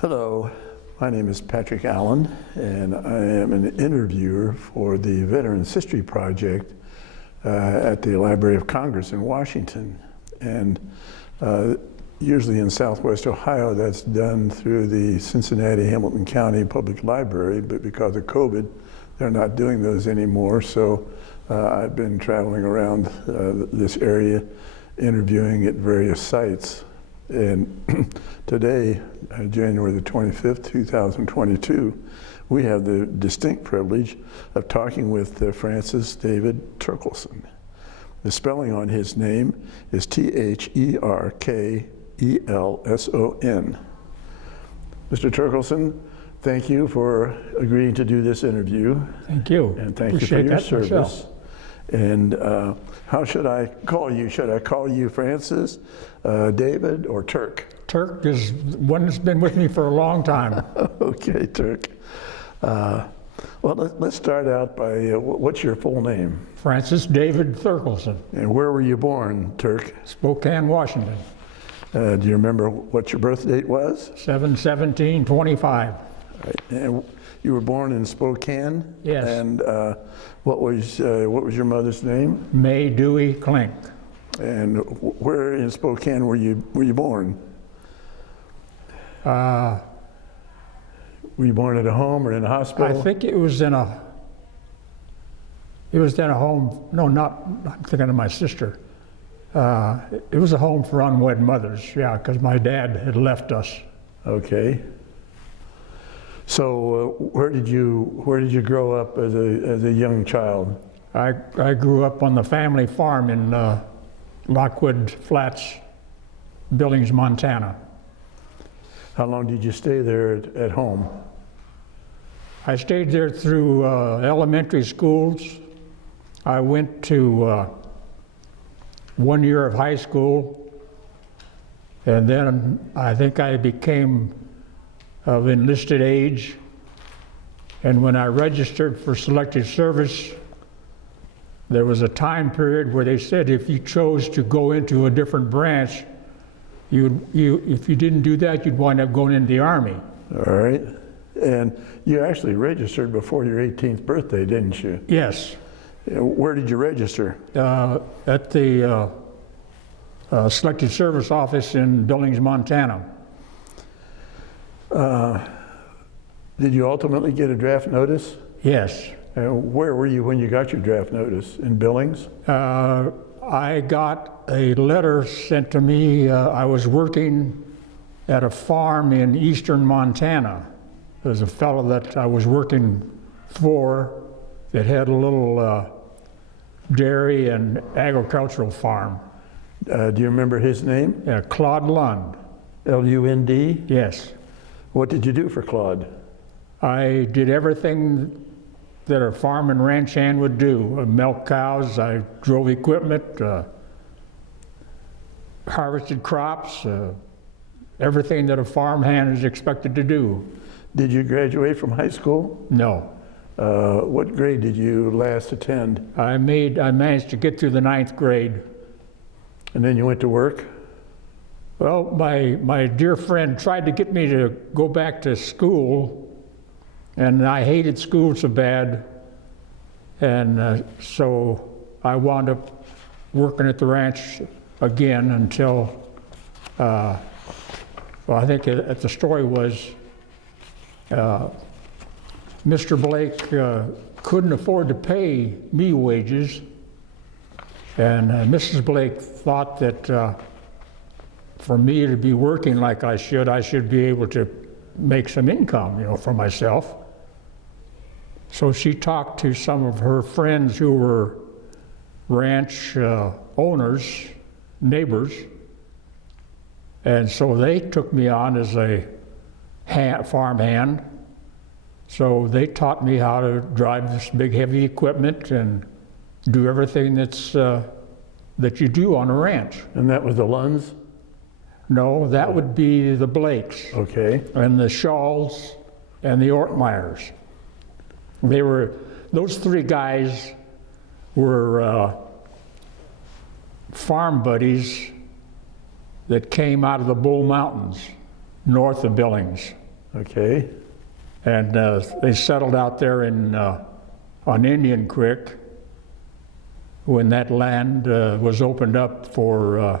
Hello, my name is Patrick Allen, and I am an interviewer for the Veterans History Project at the Library of Congress in Washington. And usually in Southwest Ohio, that's done through the Cincinnati Hamilton County Public Library, but because of COVID, they're not doing those anymore. So I've been traveling around this area, interviewing at various sites. And today, January the 25th, 2022, we have the distinct privilege of talking with Francis David Therkelson. The spelling on his name is Therkelson. Mr. Therkelson, thank you for agreeing to do this interview. Thank you. And thank you for your service. Myself. And how should I call you? Should I call you Francis, David, or Turk? Turk is one that's been with me for a long time. Okay, Turk. Well, let's start out by, what's your full name? Francis David Therkelson. And where were you born, Turk? Spokane, Washington. Do you remember what your birth date was? 7/17/25. Right. And you were born in Spokane? Yes. And what was your mother's name? May Dewey Klink. And where in Spokane were you born? Were you born at a home or in a hospital? I think it was in a home. No, not. I'm thinking of my sister. It was a home for unwed mothers. Yeah, because my dad had left us. Okay. So where did you grow up as a young child? I grew up on the family farm in Lockwood Flats, Billings, Montana. How long did you stay there at home? I stayed there through elementary schools. I went to 1 year of high school, and then I think I became of enlisted age, and when I registered for Selective Service, there was a time period where they said if you chose to go into a different branch, if you didn't do that, you'd wind up going into the Army. All right. And you actually registered before your 18th birthday, didn't you? Yes. Where did you register? At the Selective Service office in Billings, Montana. Did you ultimately get a draft notice? Yes. Where were you when you got your draft notice? In Billings? I got a letter sent to me. I was working at a farm in eastern Montana. There's a fellow that I was working for that had a little dairy and agricultural farm. Do you remember his name? Claude Lund. L-U-N-D? Yes. What did you do for Claude? I did everything that a farm and ranch hand would do. I milked cows, I drove equipment, harvested crops, everything that a farm hand is expected to do. Did you graduate from high school? No. What grade did you last attend? I managed to get through the 9th grade. And then you went to work? Well, my dear friend tried to get me to go back to school, and I hated school so bad, and so I wound up working at the ranch again until, well, I think the story was Mr. Blake couldn't afford to pay me wages, and Mrs. Blake thought that for me to be working like I should be able to make some income, for myself. So she talked to some of her friends who were ranch owners, neighbors, and so they took me on as a farm hand. So they taught me how to drive this big heavy equipment and do everything that you do on a ranch. And that was the Lunds? No, that would be the Blakes. Okay. And the Shawls and the Ortmeyers. Those three guys were farm buddies that came out of the Bull Mountains, north of Billings. Okay. And they settled out there on Indian Creek when that land was opened up for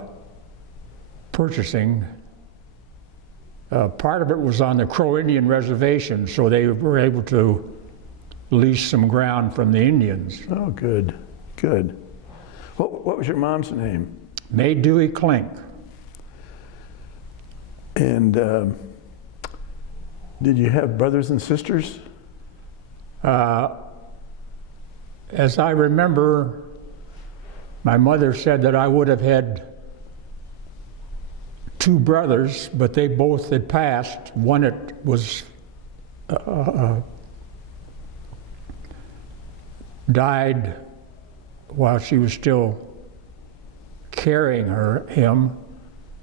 purchasing. Part of it was on the Crow Indian Reservation, so they were able to lease some ground from the Indians. Oh, good, good. What was your mom's name? May Dewey Klink. And did you have brothers and sisters? As I remember, my mother said that I would have had 2 brothers, but they both had passed. One that was died while she was still carrying him,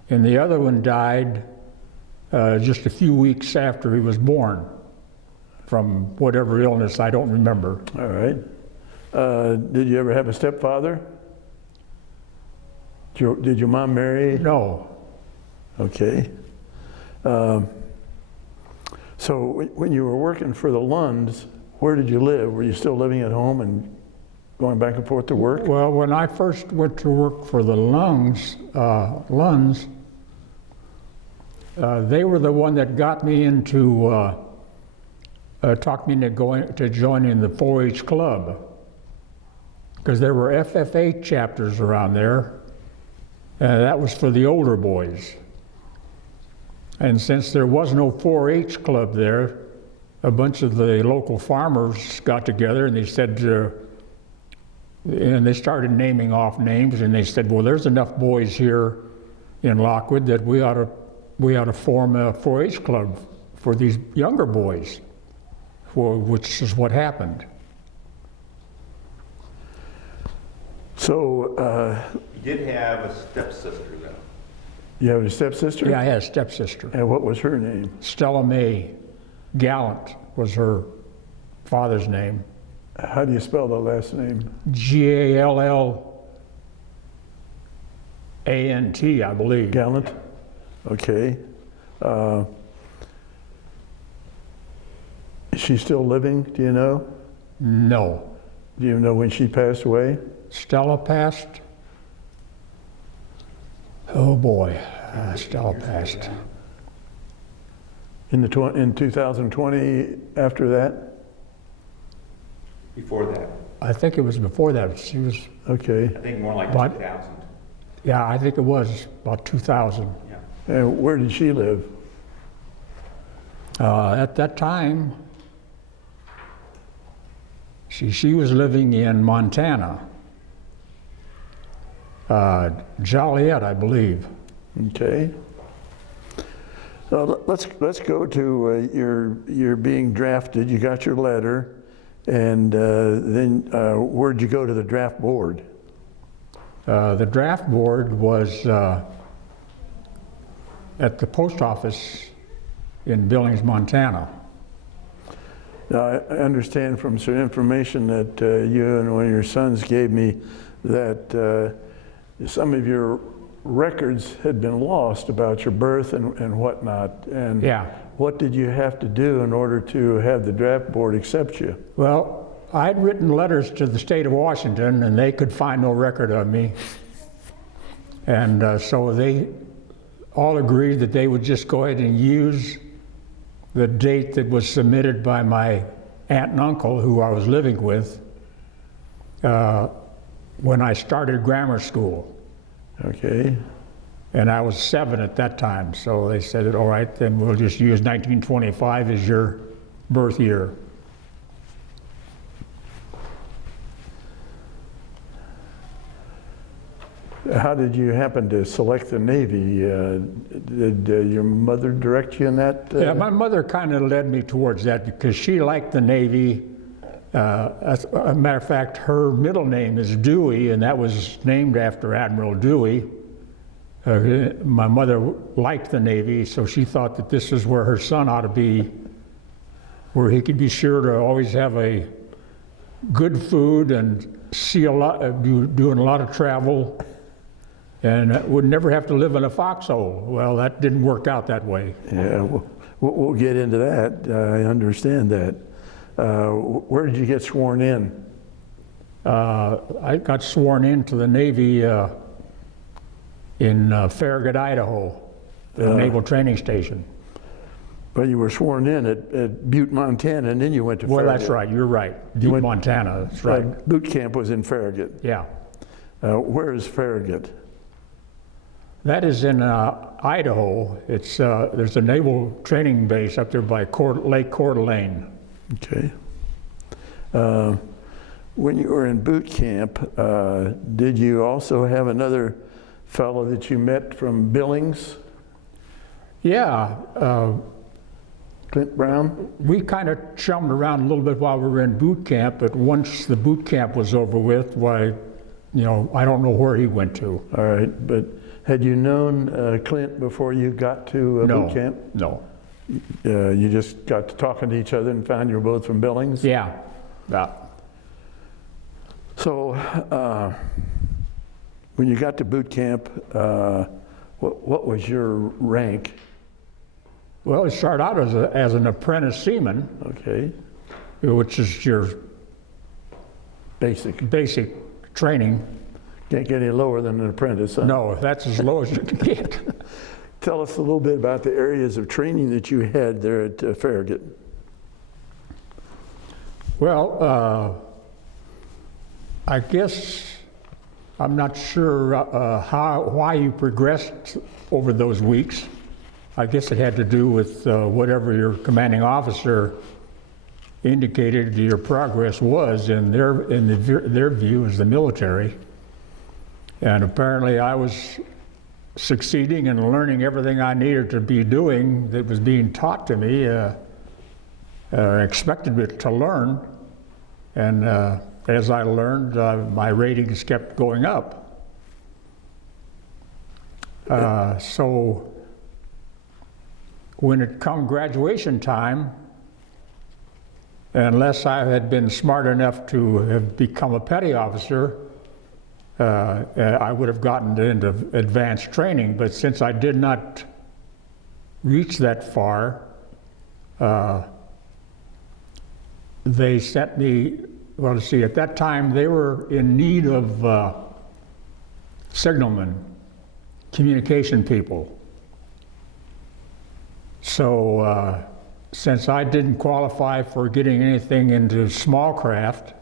and the other one died just a few weeks after he was born from whatever illness, I don't remember. All right. Did you ever have a stepfather? Did your mom marry? No. Okay. So when you were working for the Lunds, where did you live? Were you still living at home and going back and forth to work? Well, when I first went to work for the Lunds, they were the one that got me into, talked me into joining the 4-H club, because there were FFA chapters around there, and that was for the older boys. And since there was no 4-H club there, a bunch of the local farmers got together and they said, and they started naming off names, and they said, well, there's enough boys here in Lockwood that we ought to form a 4-H club for these younger boys, which is what happened. So You did have a stepsister, though. you have a stepsister? Yeah, I had a stepsister. And what was her name? Stella Mae Gallant was her father's name. How do you spell the last name? Gallant, I believe. Gallant? Okay. Is she still living, do you know? No. Do you know when she passed away? Stella passed? Oh boy, Stella passed. In 2020, after that? Before that, I think it was before that. She was, Okay. I think more like But- 2000. yeah, I think it was about 2000. Yeah. And where did she live? At that time, she was living in Montana, Joliet, I believe. Okay. So let's go to your being drafted. You got your letter, and then where'd you go to the draft board? The draft board was at the post office in Billings, Montana. Now, I understand from some information that you and one of your sons gave me that some of your records had been lost about your birth and whatnot. And Yeah. what did you have to do in order to have the draft board accept you? Well, I'd written letters to the state of Washington, and they could find no record of me. And so they all agreed that they would just go ahead and use the date that was submitted by my aunt and uncle, who I was living with, when I started grammar school. Okay. And I was 7 at that time, so they said, all right, then we'll just use 1925 as your birth year. How did you happen to select the Navy? Did your mother direct you in that? Yeah, my mother kind of led me towards that because she liked the Navy. As a matter of fact, her middle name is Dewey, and that was named after Admiral Dewey. My mother liked the Navy, so she thought that this is where her son ought to be, where he could be sure to always have a good food and see a lot, doing a lot of travel, and would never have to live in a foxhole. Well, that didn't work out that way. Yeah. we'll get into that. I understand that. Where did you get sworn in? I got sworn into the Navy in Farragut, Idaho, the Naval Training Station. Well, you were sworn in at Butte, Montana, and then you went to Well, Farragut. that's right. You're right. Butte, Montana. That's right. Boot camp was in Farragut. Yeah. Where is Farragut? That is in Idaho. It's there's a naval training base up there by Lake Coeur d'Alene. Okay. When you were in boot camp, did you also have another fellow that you met from Billings, Yeah. Clint Brown? We kind of chummed around a little bit while we were in boot camp, but once the boot camp was over with, why, I don't know where he went to. All right, but had you known Clint before you got to boot camp? No. You just got to talking to each other and found you were both from Billings? Yeah. So, when you got to boot camp, what was your rank? Well, it started out as an apprentice seaman, Okay, which is your basic. basic training. Can't get any lower than an apprentice, huh? No, that's as low as you can get. Tell us a little bit about the areas of training that you had there at Farragut. Well, I guess I'm not sure why you progressed over those weeks. I guess it had to do with whatever your commanding officer indicated your progress was in their view as the military. And apparently I was succeeding and learning everything I needed to be doing that was being taught to me, expected me to learn. And as I learned, my ratings kept going up. So when it come graduation time, unless I had been smart enough to have become a petty officer, I would have gotten into advanced training. But since I did not reach that far, they sent me, well, let's see, at that time they were in need of signalmen, communication people. So since I didn't qualify for getting anything into small craft,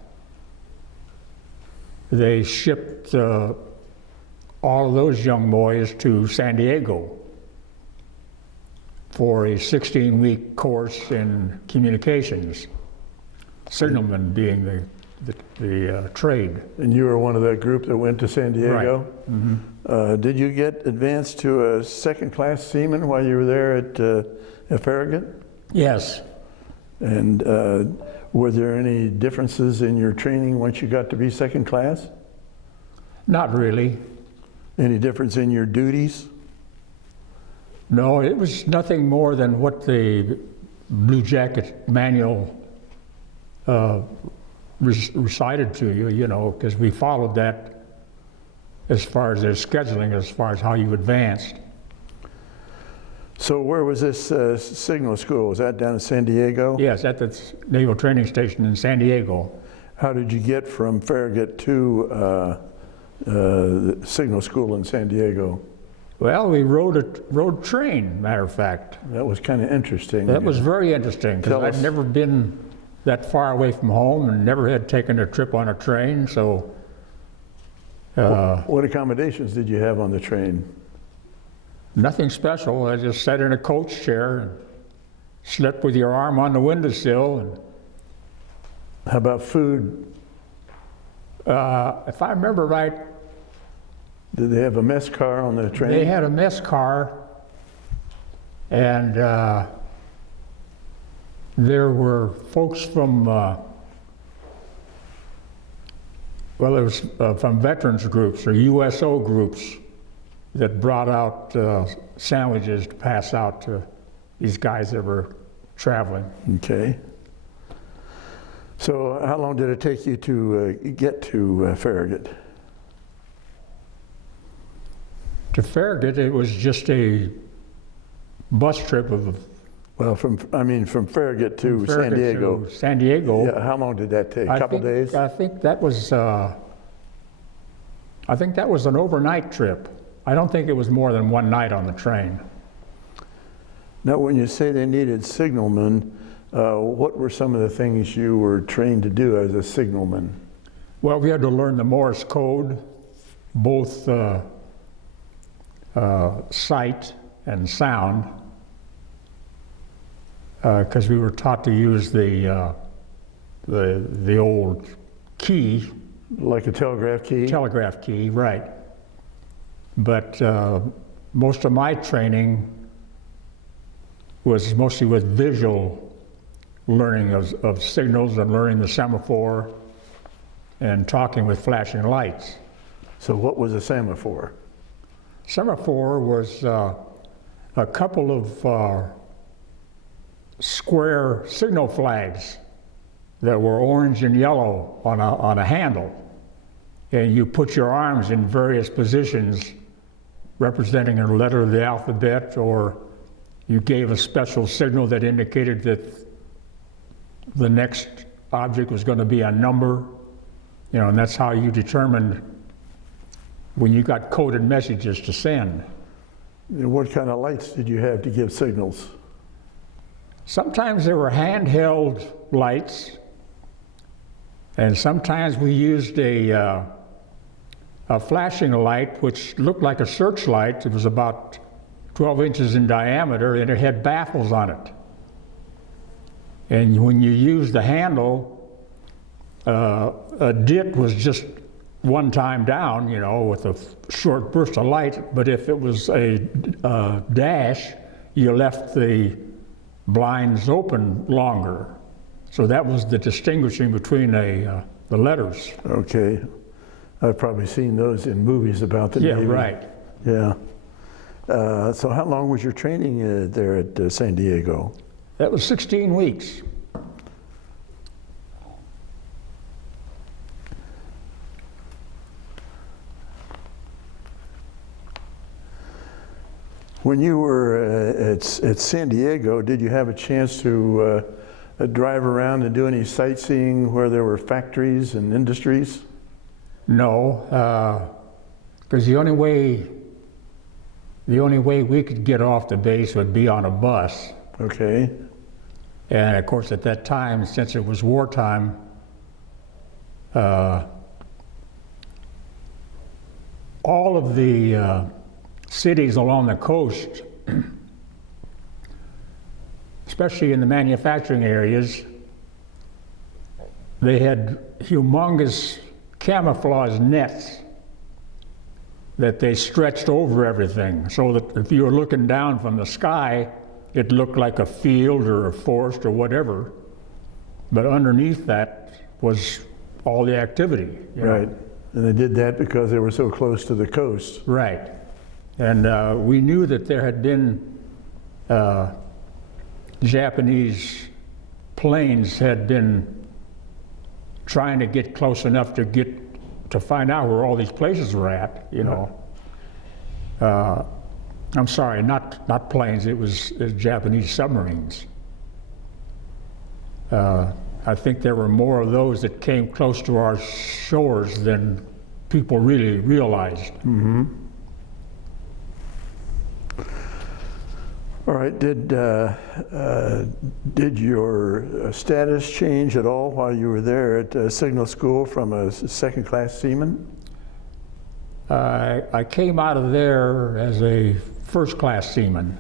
they shipped all of those young boys to San Diego for a 16-week course in communications, signalman being the trade. And you were one of that group that went to San Diego? Right. Mm-hmm. Did you get advanced to a second-class seaman while you were there at Farragut? Yes. And were there any differences in your training once you got to be second class? Not really. Any difference in your duties? No, it was nothing more than what the Blue Jacket manual recited to you, because we followed that as far as their scheduling, as far as how you advanced. So where was this signal school? Was that down in San Diego? Yes, at the Naval Training Station in San Diego. How did you get from Farragut to the signal school in San Diego? Well, we rode train, matter of fact. That was kind of interesting. That was very interesting, because I'd never been that far away from home and never had taken a trip on a train, so... What accommodations did you have on the train? Nothing special. I just sat in a coach chair and slept with your arm on the windowsill. And how about food? if I remember right, Did they have a mess car on the train? they had a mess car, and there were folks from, well, it was from veterans groups or USO groups that brought out sandwiches to pass out to these guys that were traveling. Okay. So how long did it take you to get to Farragut? To Farragut, it was just a bus trip of Well, from Farragut to San Farragut Diego. to San Diego. Yeah, how long did that take? A couple days? I think that was an overnight trip. I don't think it was more than one night on the train. Now, when you say they needed signalmen, what were some of the things you were trained to do as a signalman? Well, we had to learn the Morse code, both sight and sound, because we were taught to use the old key. Like a telegraph key? Telegraph key, right. But most of my training was mostly with visual learning of signals and learning the semaphore and talking with flashing lights. So what was a semaphore? Semaphore was a couple of square signal flags that were orange and yellow on a handle. And you put your arms in various positions representing a letter of the alphabet, or you gave a special signal that indicated that the next object was going to be a number, and that's how you determined when you got coded messages to send. And what kind of lights did you have to give signals? Sometimes there were handheld lights, and sometimes we used a flashing light which looked like a searchlight. It was about 12 inches in diameter, and it had baffles on it. And when you used the handle, a dit was just one time down, with a short burst of light. But if it was a dash, you left the blinds open longer. So that was the distinguishing between the letters. Okay. I've probably seen those in movies about the Navy. Yeah, right. Yeah. So how long was your training there at San Diego? That was 16 weeks. When you were at San Diego, did you have a chance to drive around and do any sightseeing where there were factories and industries? No, because the only way we could get off the base would be on a bus. Okay. And of course, at that time, since it was wartime, all of the cities along the coast, especially in the manufacturing areas, they had humongous camouflage nets that they stretched over everything, so that if you were looking down from the sky, it looked like a field or a forest or whatever, but underneath that was all the activity. Right, and they did that because they were so close to the coast. Right, and we knew that there had been Japanese planes had been trying to get close enough to find out where all these places were at, I'm sorry, not planes, it was Japanese submarines. I think there were more of those that came close to our shores than people really realized. Mm-hmm. All right, did your status change at all while you were there at Signal School from a second-class seaman? I came out of there as a first-class seaman.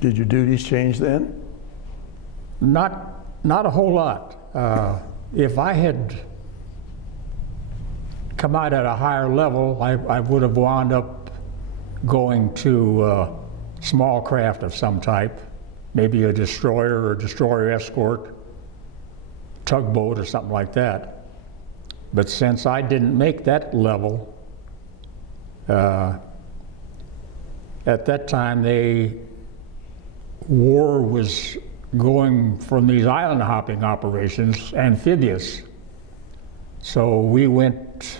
Did your duties change then? Not a whole lot. If I had come out at a higher level, I would have wound up going to small craft of some type, maybe a destroyer or destroyer escort, tugboat or something like that. But since I didn't make that level, at that time war was going from these island hopping operations amphibious. So we went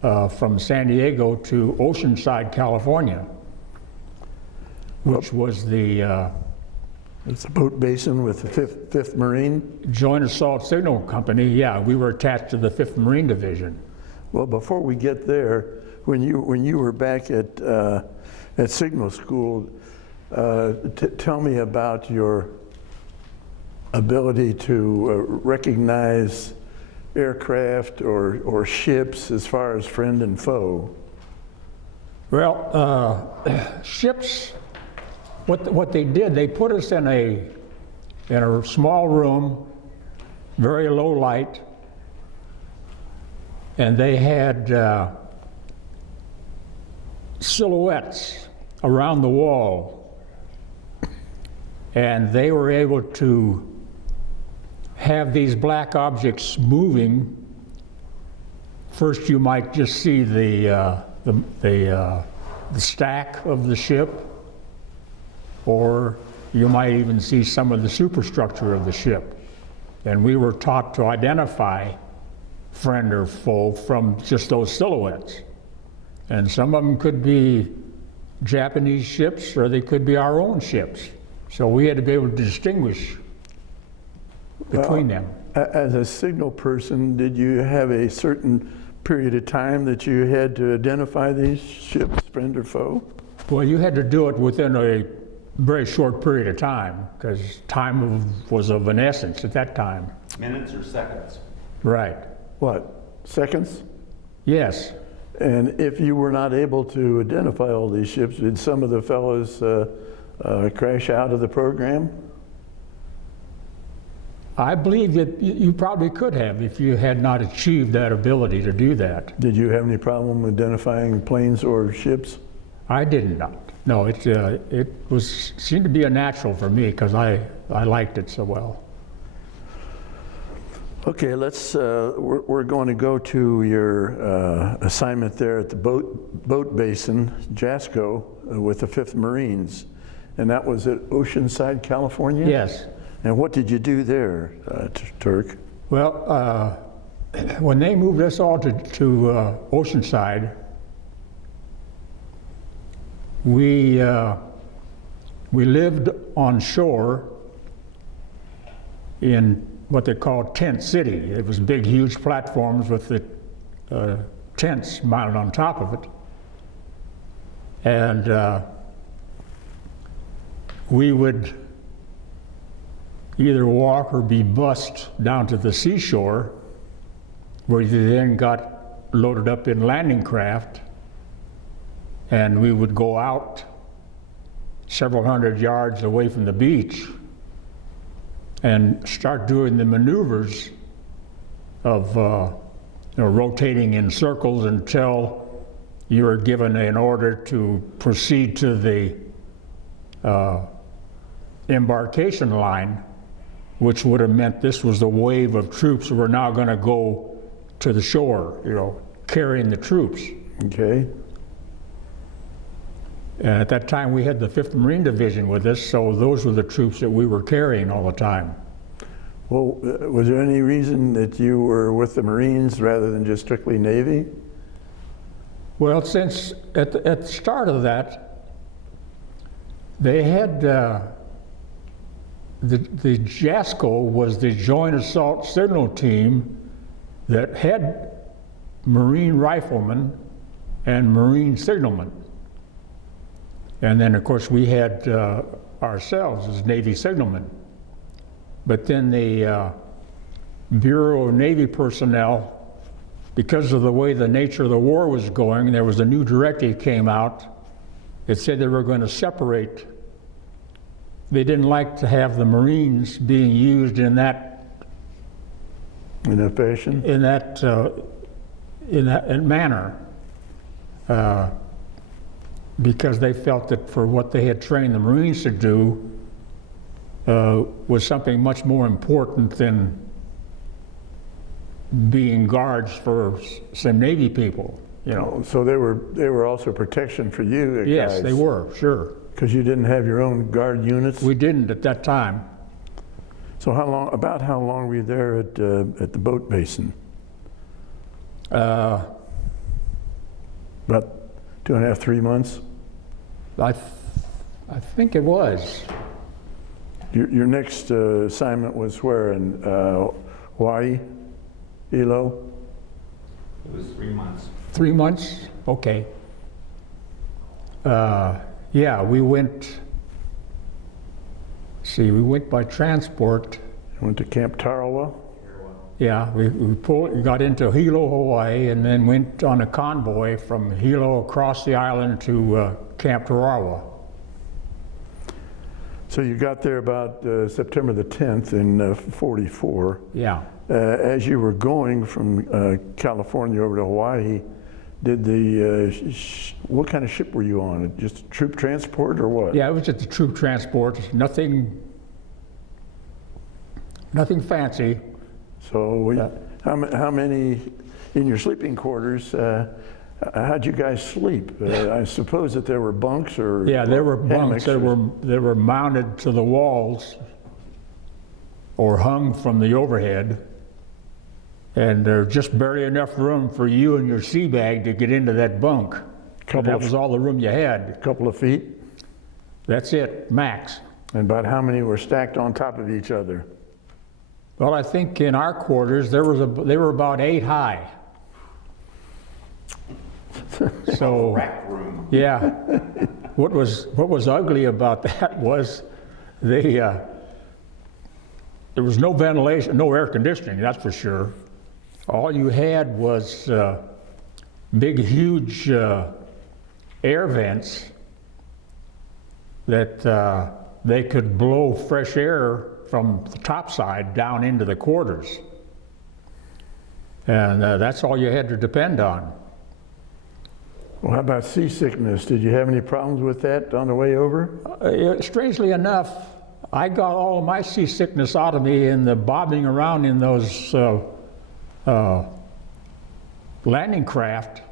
from San Diego to Oceanside, California, which was the It's a boat basin with the 5th Marine. Joint Assault Signal Company, yeah, we were attached to the 5th Marine Division. Well, before we get there, when you were back at signal school, tell me about your ability to recognize aircraft or ships as far as friend and foe. Well, ships, what they did, they put us in a small room, very low light, and they had silhouettes around the wall, and they were able to have these black objects moving. First, you might just see the stack of the ship, or you might even see some of the superstructure of the ship. And we were taught to identify friend or foe from just those silhouettes. And some of them could be Japanese ships, or they could be our own ships. So we had to be able to distinguish between them. As a signal person, did you have a certain period of time that you had to identify these ships, friend or foe? Well, you had to do it within a very short period of time, because time was of an essence at that time. Minutes or seconds? Right. What, seconds? Yes. And if you were not able to identify all these ships, did some of the fellows crash out of the program? I believe that you probably could have if you had not achieved that ability to do that. Did you have any problem identifying planes or ships? I did not. No, it seemed to be a natural for me because I liked it so well. Okay, we're going to go to your assignment there at the boat basin, JASCO, with the 5th Marines. And that was at Oceanside, California? Yes. And what did you do there, Turk? Well, when they moved us all to Oceanside, we lived on shore in what they called Tent City. It was big, huge platforms with the tents mounted on top of it. And we would either walk or be bused down to the seashore, where you then got loaded up in landing craft, and we would go out several hundred yards away from the beach and start doing the maneuvers of rotating in circles until you were given an order to proceed to the embarkation line, which would have meant this was the wave of troops who were now going to go to the shore, carrying the troops. Okay. And at that time, we had the 5th Marine Division with us, so those were the troops that we were carrying all the time. Well, was there any reason that you were with the Marines rather than just strictly Navy? Well, since at the start of that, they had the JASCO was the Joint Assault Signal Team that had Marine riflemen and Marine signalmen. And then, of course, we had ourselves as Navy signalmen. But then the Bureau of Navy personnel, because of the way the nature of the war was going, there was a new directive came out that said they were going to separate. They didn't like to have the Marines being used in that fashion? In that manner. Because they felt that for what they had trained the Marines to do was something much more important than being guards for some Navy people, So they were also protection for you guys? Yes, they were, sure. Because you didn't have your own guard units? We didn't at that time. So about how long were you there at the boat basin? About 2.5, 3 months? I think it was. Your next assignment was where, in Hawaii, Ilo? It was 3 months. 3 months? Okay. Yeah, we went by transport. Went to Camp Tarawa? Yeah, we got into Hilo, Hawaii, and then went on a convoy from Hilo across the island to Camp Tarawa. So you got there about September the 10th in 44. Yeah. As you were going from California over to Hawaii, did what kind of ship were you on? Just a troop transport or what? Yeah, it was just a troop transport, nothing fancy. So how many in your sleeping quarters? How'd you guys sleep? I suppose that there were bunks or Yeah, there were bunks hammocks that were mounted to the walls or hung from the overhead, and there's just barely enough room for you and your sea bag to get into that bunk. And that was all the room you had. a couple of feet? That's it, max. And about how many were stacked on top of each other? Well, I think in our quarters they were about 8 high. So Rack room. yeah, what was ugly about that was there was no ventilation, no air conditioning, that's for sure. All you had was big, huge air vents that they could blow fresh air from the top side down into the quarters. And that's all you had to depend on. Well, how about seasickness? Did you have any problems with that on the way over? Strangely enough, I got all of my seasickness out of me in the bobbing around in those landing craft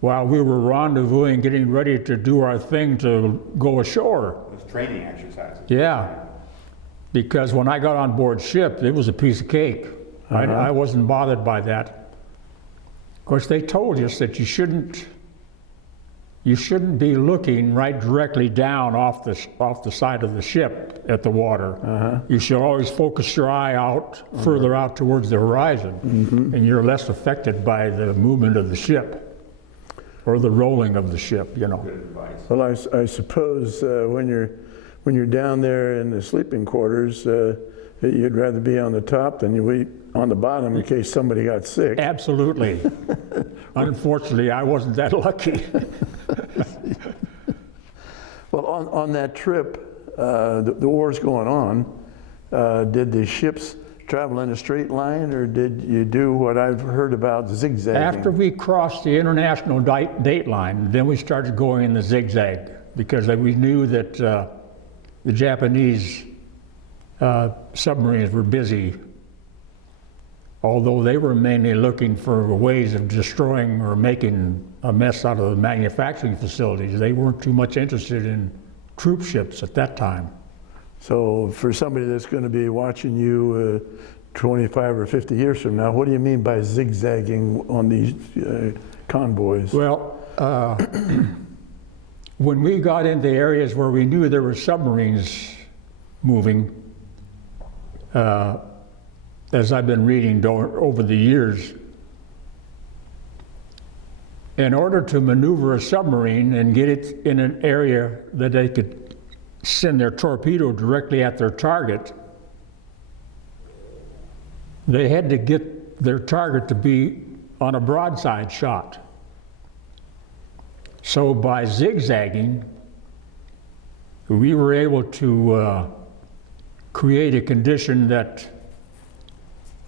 while we were rendezvousing, getting ready to do our thing to go ashore. It was training exercises. Yeah, because when I got on board ship, it was a piece of cake. I wasn't bothered by that. Of course, they told us that you shouldn't be looking right directly down off the side of the ship at the water. You should always focus your eye out, further out towards the horizon, and you're less affected by the movement of the ship or the rolling of the ship, you know. Good advice. Well, I suppose when you're down there in the sleeping quarters, you'd rather be on the top than you be on the bottom in case somebody got sick. Absolutely. Unfortunately, I wasn't that lucky. Well, on that trip, the war's going on. Did the ships travel in a straight line, or did you do what I've heard about zigzagging? After we crossed the international date line, then we started going in the zigzag because we knew that the Japanese submarines were busy, although they were mainly looking for ways of destroying or making a mess out of the manufacturing facilities. They weren't too much interested in troop ships at that time. So for somebody that's going to be watching you 25 or 50 years from now, what do you mean by zigzagging on these convoys? Well, when we got into areas where we knew there were submarines moving, as I've been reading over the years, in order to maneuver a submarine and get it in an area that they could send their torpedo directly at their target, they had to get their target to be on a broadside shot. So by zigzagging, we were able to create a condition that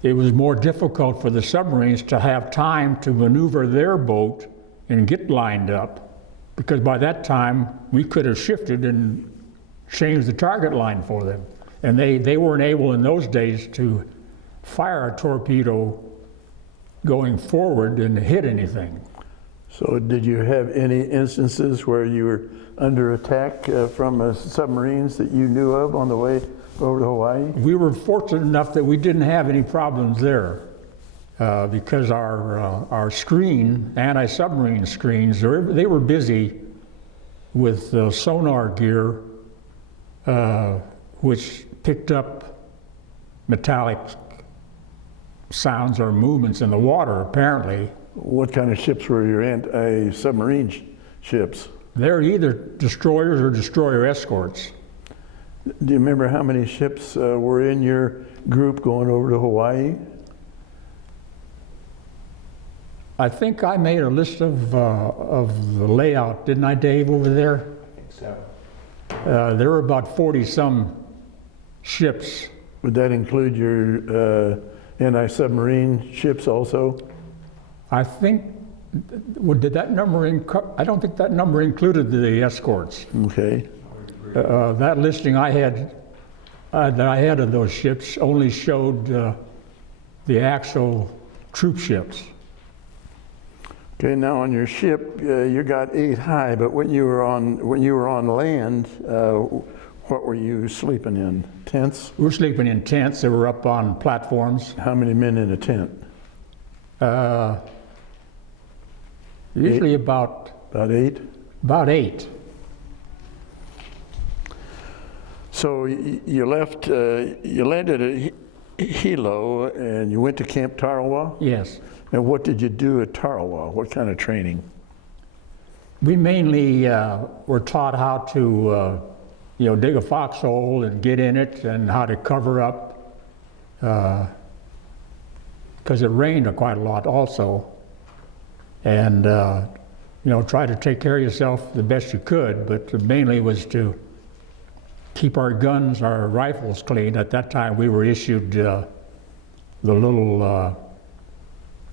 it was more difficult for the submarines to have time to maneuver their boat and get lined up, because by that time we could have shifted and changed the target line for them. And they weren't able in those days to fire a torpedo going forward and hit anything. So did you have any instances where you were under attack from submarines that you knew of on the way over to Hawaii? We were fortunate enough that we didn't have any problems there because our screen, anti-submarine screens, they were busy with sonar gear, which picked up metallic sounds or movements in the water, apparently. What kind of ships were your anti-submarine ships? They're either destroyers or destroyer escorts. Do you remember how many ships were in your group going over to Hawaii? I think I made a list of the layout, didn't I, Dave, over there? I think so. There were about 40-some ships. Would that include your anti-submarine ships also? I think, did that number, I don't think that number included the escorts. Okay. That listing I had, that I had of those ships only showed the actual troop ships. Okay, now on your ship, you got 8 high, but when you were on land, what were you sleeping in? Tents? We were sleeping in tents that were up on platforms. How many men in a tent? Usually about 8? About 8. So you left, you landed at Hilo and you went to Camp Tarawa? Yes. And what did you do at Tarawa? What kind of training? We mainly were taught how to, dig a foxhole and get in it, and how to cover up, because it rained quite a lot also. And, try to take care of yourself the best you could, but mainly was to keep our guns, our rifles clean. At that time, we were issued the little,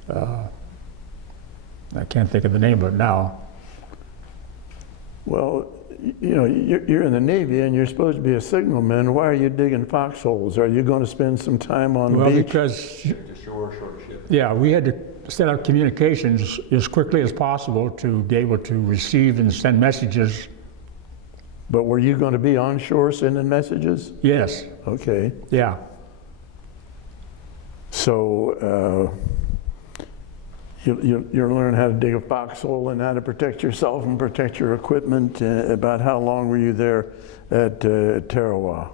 I can't think of the name of it now. Well, you're in the Navy and you're supposed to be a signalman. Why are you digging foxholes? Are you going to spend some time on the beach? Well, because, To shore, short ship. yeah, we had to set up communications as quickly as possible to be able to receive and send messages. But were you going to be on shore sending messages? Yes, Okay. yeah. So you learn how to dig a foxhole and how to protect yourself and protect your equipment. About how long were you there at Tarawa?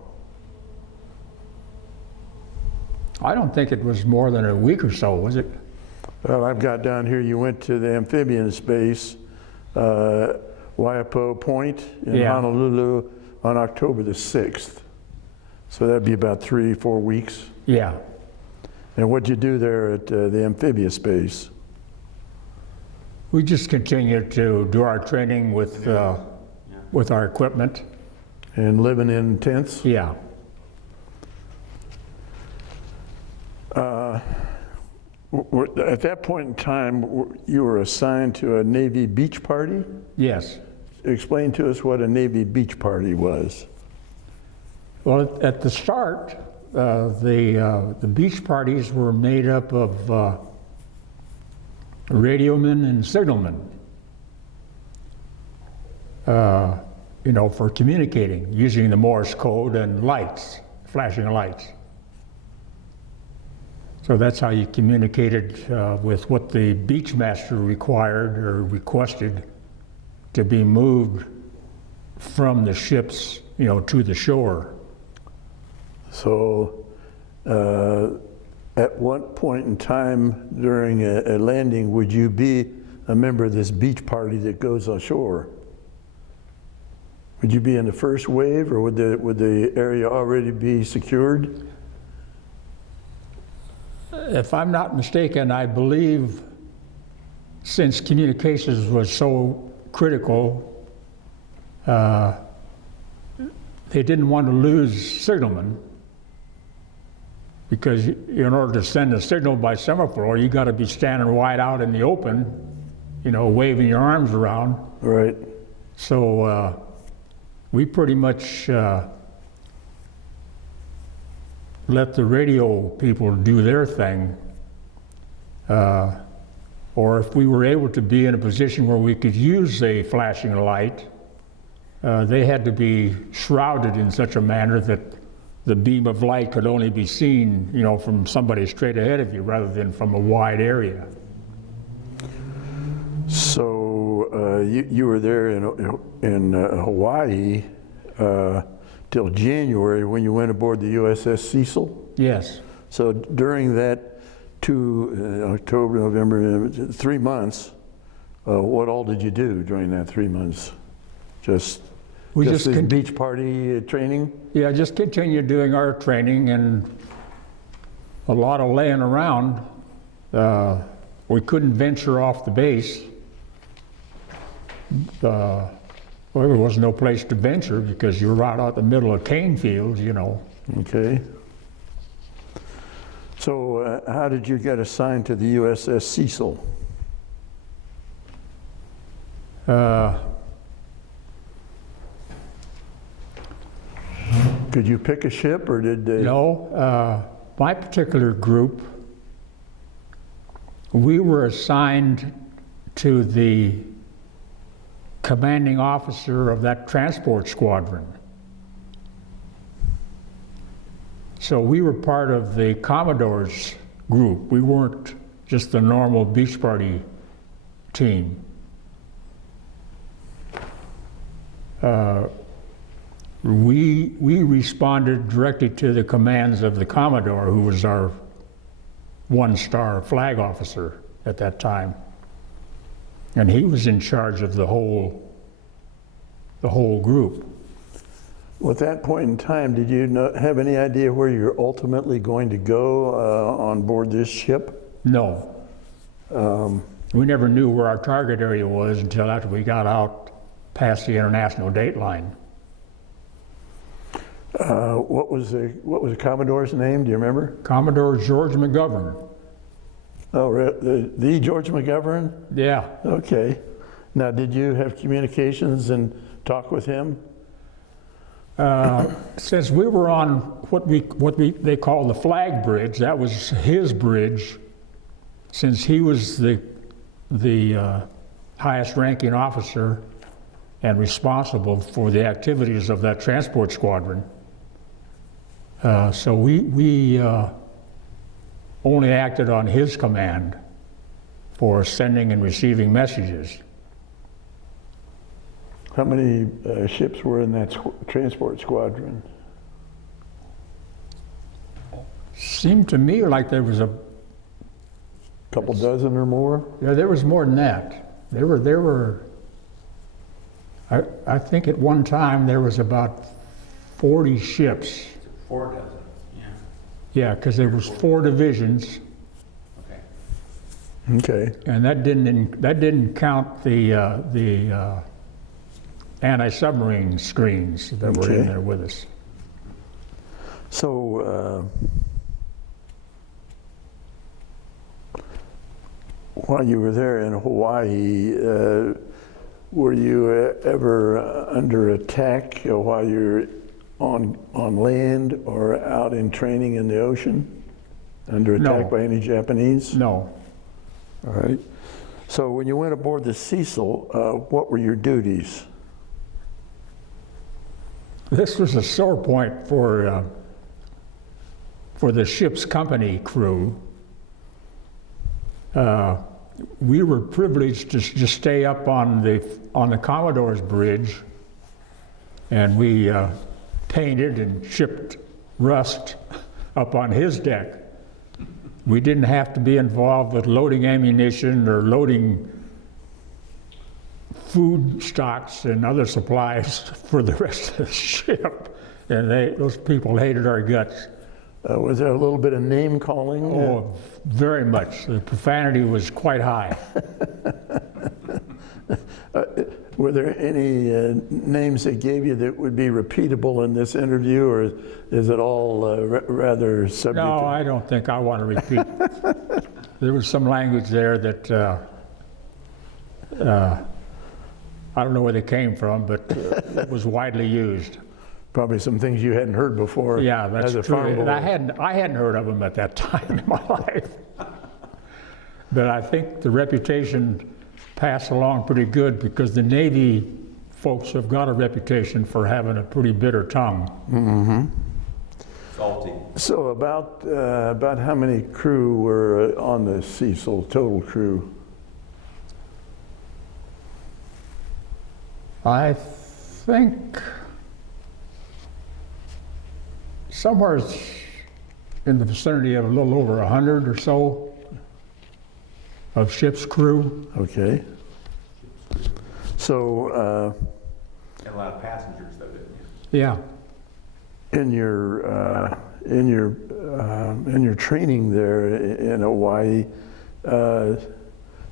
I don't think it was more than a week or so, was it? Well, I've got down here, you went to the amphibian space, Waipo Point in Yeah. Honolulu on October the 6th. So that'd be about 3-4 weeks. Yeah. And what'd you do there at the amphibious space? We just continued to do our training with our equipment. And living in tents? Yeah. At that point in time, you were assigned to a Navy beach party? Yes. Explain to us what a Navy beach party was. Well, at the start, the beach parties were made up of radiomen and signalmen, for communicating using the Morse code and lights, flashing lights. So that's how you communicated with what the beach master required or requested to be moved from the ships, to the shore. So at what point in time during a landing would you be a member of this beach party that goes ashore? Would you be in the first wave, or would the area already be secured? If I'm not mistaken, I believe since communications was so critical, they didn't want to lose signalmen, because in order to send a signal by semaphore, you got to be standing wide out in the open, waving your arms around. Right. So we pretty much let the radio people do their thing. Or if we were able to be in a position where we could use a flashing light, they had to be shrouded in such a manner that the beam of light could only be seen, from somebody straight ahead of you rather than from a wide area. So you were there in Hawaii. till January when you went aboard the U.S.S. Cecil. Yes. So during that October, November, 3 months, what all did you do during that 3 months? Just the beach party training? Yeah, just continued doing our training and a lot of laying around. We couldn't venture off the base. Well, there was no place to venture because you're right out the middle of cane fields, you know. Okay. So how did you get assigned to the U.S.S. Cecil? Could you pick a ship, or did they? No, my particular group, we were assigned to the commanding officer of that transport squadron. So we were part of the Commodore's group. We weren't just the normal beach party team. We responded directly to the commands of the Commodore, who was our one-star flag officer at that time. And he was in charge of the whole group. Well, at that point in time, did you have any idea where you're ultimately going to go on board this ship? No. We never knew where our target area was until after we got out past the international date line. What was the Commodore's name? Do you remember? Commodore George McGovern. Oh, the George McGovern? Yeah. Okay. Now, did you have communications and talk with him? Since we were on what they call the flag bridge, that was his bridge. Since he was the highest ranking officer and responsible for the activities of that transport squadron. So we only acted on his command for sending and receiving messages. How many ships were in that transport squadron? Seemed to me like there was a couple dozen or more? Yeah, there was more than that. There were. I think at one time there was about 40 ships. 4 dozen, yeah. Yeah, because there was 4 divisions, Okay. and that didn't count the anti-submarine screens that were in there with us. So while you were there in Hawaii, were you ever under attack while you're on land or out in training in the ocean? Under attack No. by any Japanese? No. All right. So when you went aboard the Cecil, what were your duties? This was a sore point for the ship's company crew. We were privileged to just stay up on the Commodore's bridge, and we painted and shipped rust up on his deck. We didn't have to be involved with loading ammunition or loading food stocks and other supplies for the rest of the ship. And those people hated our guts. Was there a little bit of name calling? Oh, very much. The profanity was quite high. Were there any names they gave you that would be repeatable in this interview, or is it all rather subject? No, I don't think I want to repeat. There was some language there that I don't know where they came from, but it was widely used. Probably some things you hadn't heard before. Yeah, that's as a true. farm boy. And I hadn't heard of them at that time in my life. But I think the reputation passed along pretty good because the Navy folks have got a reputation for having a pretty bitter tongue. Mm-hmm. Salty. So about how many crew were on the Cecil, total crew? I think somewhere in the vicinity of a little over 100 or so of ship's crew. Okay. So And a lot of passengers though, didn't you? Yeah. in your training there in Hawaii,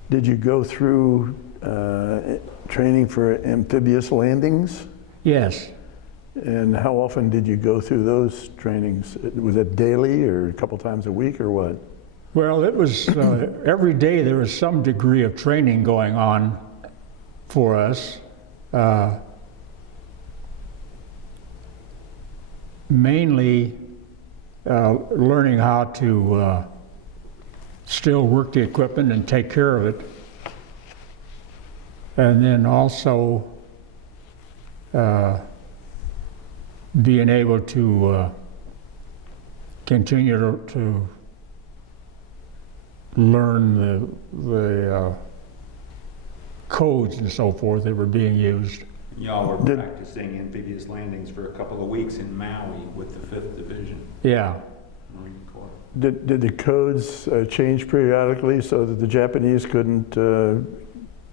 did you go through training for amphibious landings? Yes. And how often did you go through those trainings? Was it daily or a couple times a week or what? Well, it was every day there was some degree of training going on for us. Mainly learning how to still work the equipment and take care of it. And then also being able to continue to learn the codes and so forth that were being used. Y'all were Did- practicing amphibious landings for a couple of weeks in Maui with the 5th Division Yeah. Marine Corps. Did the codes change periodically so that the Japanese couldn't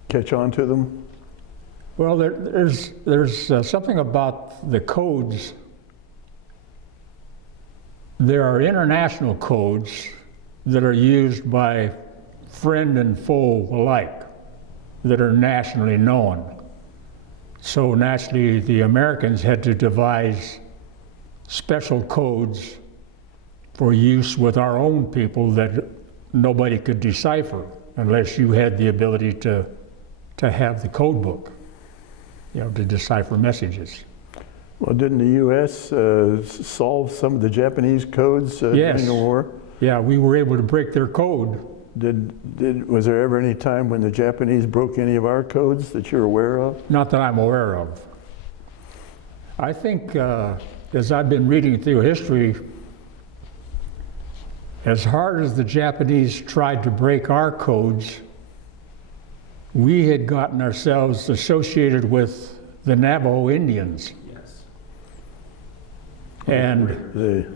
catch on to them? Well, there's something about the codes. There are international codes that are used by friend and foe alike that are nationally known. So naturally, the Americans had to devise special codes for use with our own people that nobody could decipher unless you had the ability to have the code book, to decipher messages. Well, didn't the U.S. Solve some of the Japanese codes Yes. during the war? Yeah, we were able to break their code. Was there ever any time when the Japanese broke any of our codes that you're aware of? Not that I'm aware of. I think, as I've been reading through history, as hard as the Japanese tried to break our codes, we had gotten ourselves associated with the Navajo Indians. Yes. And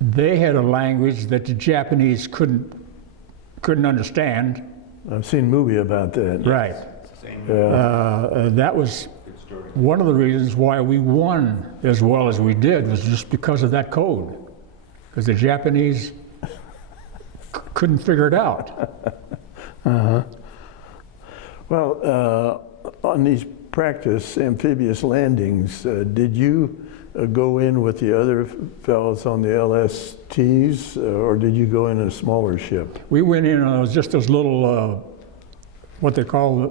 they had a language that the Japanese couldn't understand. I've seen a movie about that. Right. Same That was good story. one of the reasons why we won as well as we did, was just because of that code. Because the Japanese couldn't figure it out. Well, on these practice amphibious landings, did you go in with the other fellows on the LSTs, or did you go in a smaller ship? We went in on just those little, what they call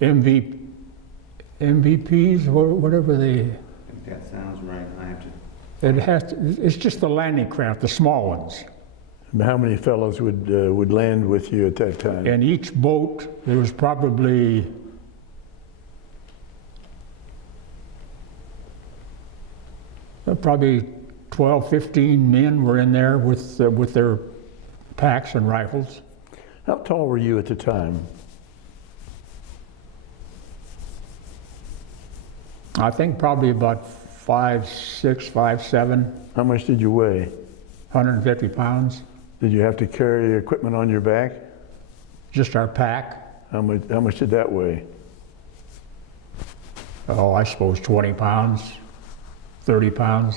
MVPs, or whatever they. I think that sounds right. I have to. It's just the landing craft, the small ones. How many fellows would land with you at that time? And each boat, there was probably probably 12, 15 men were in there with their packs and rifles. How tall were you at the time? I think probably about 5'6", 5'7", How much did you weigh? 150 pounds. Did you have to carry equipment on your back? Just our pack. How much did that weigh? Oh, I suppose 20 pounds, 30 pounds.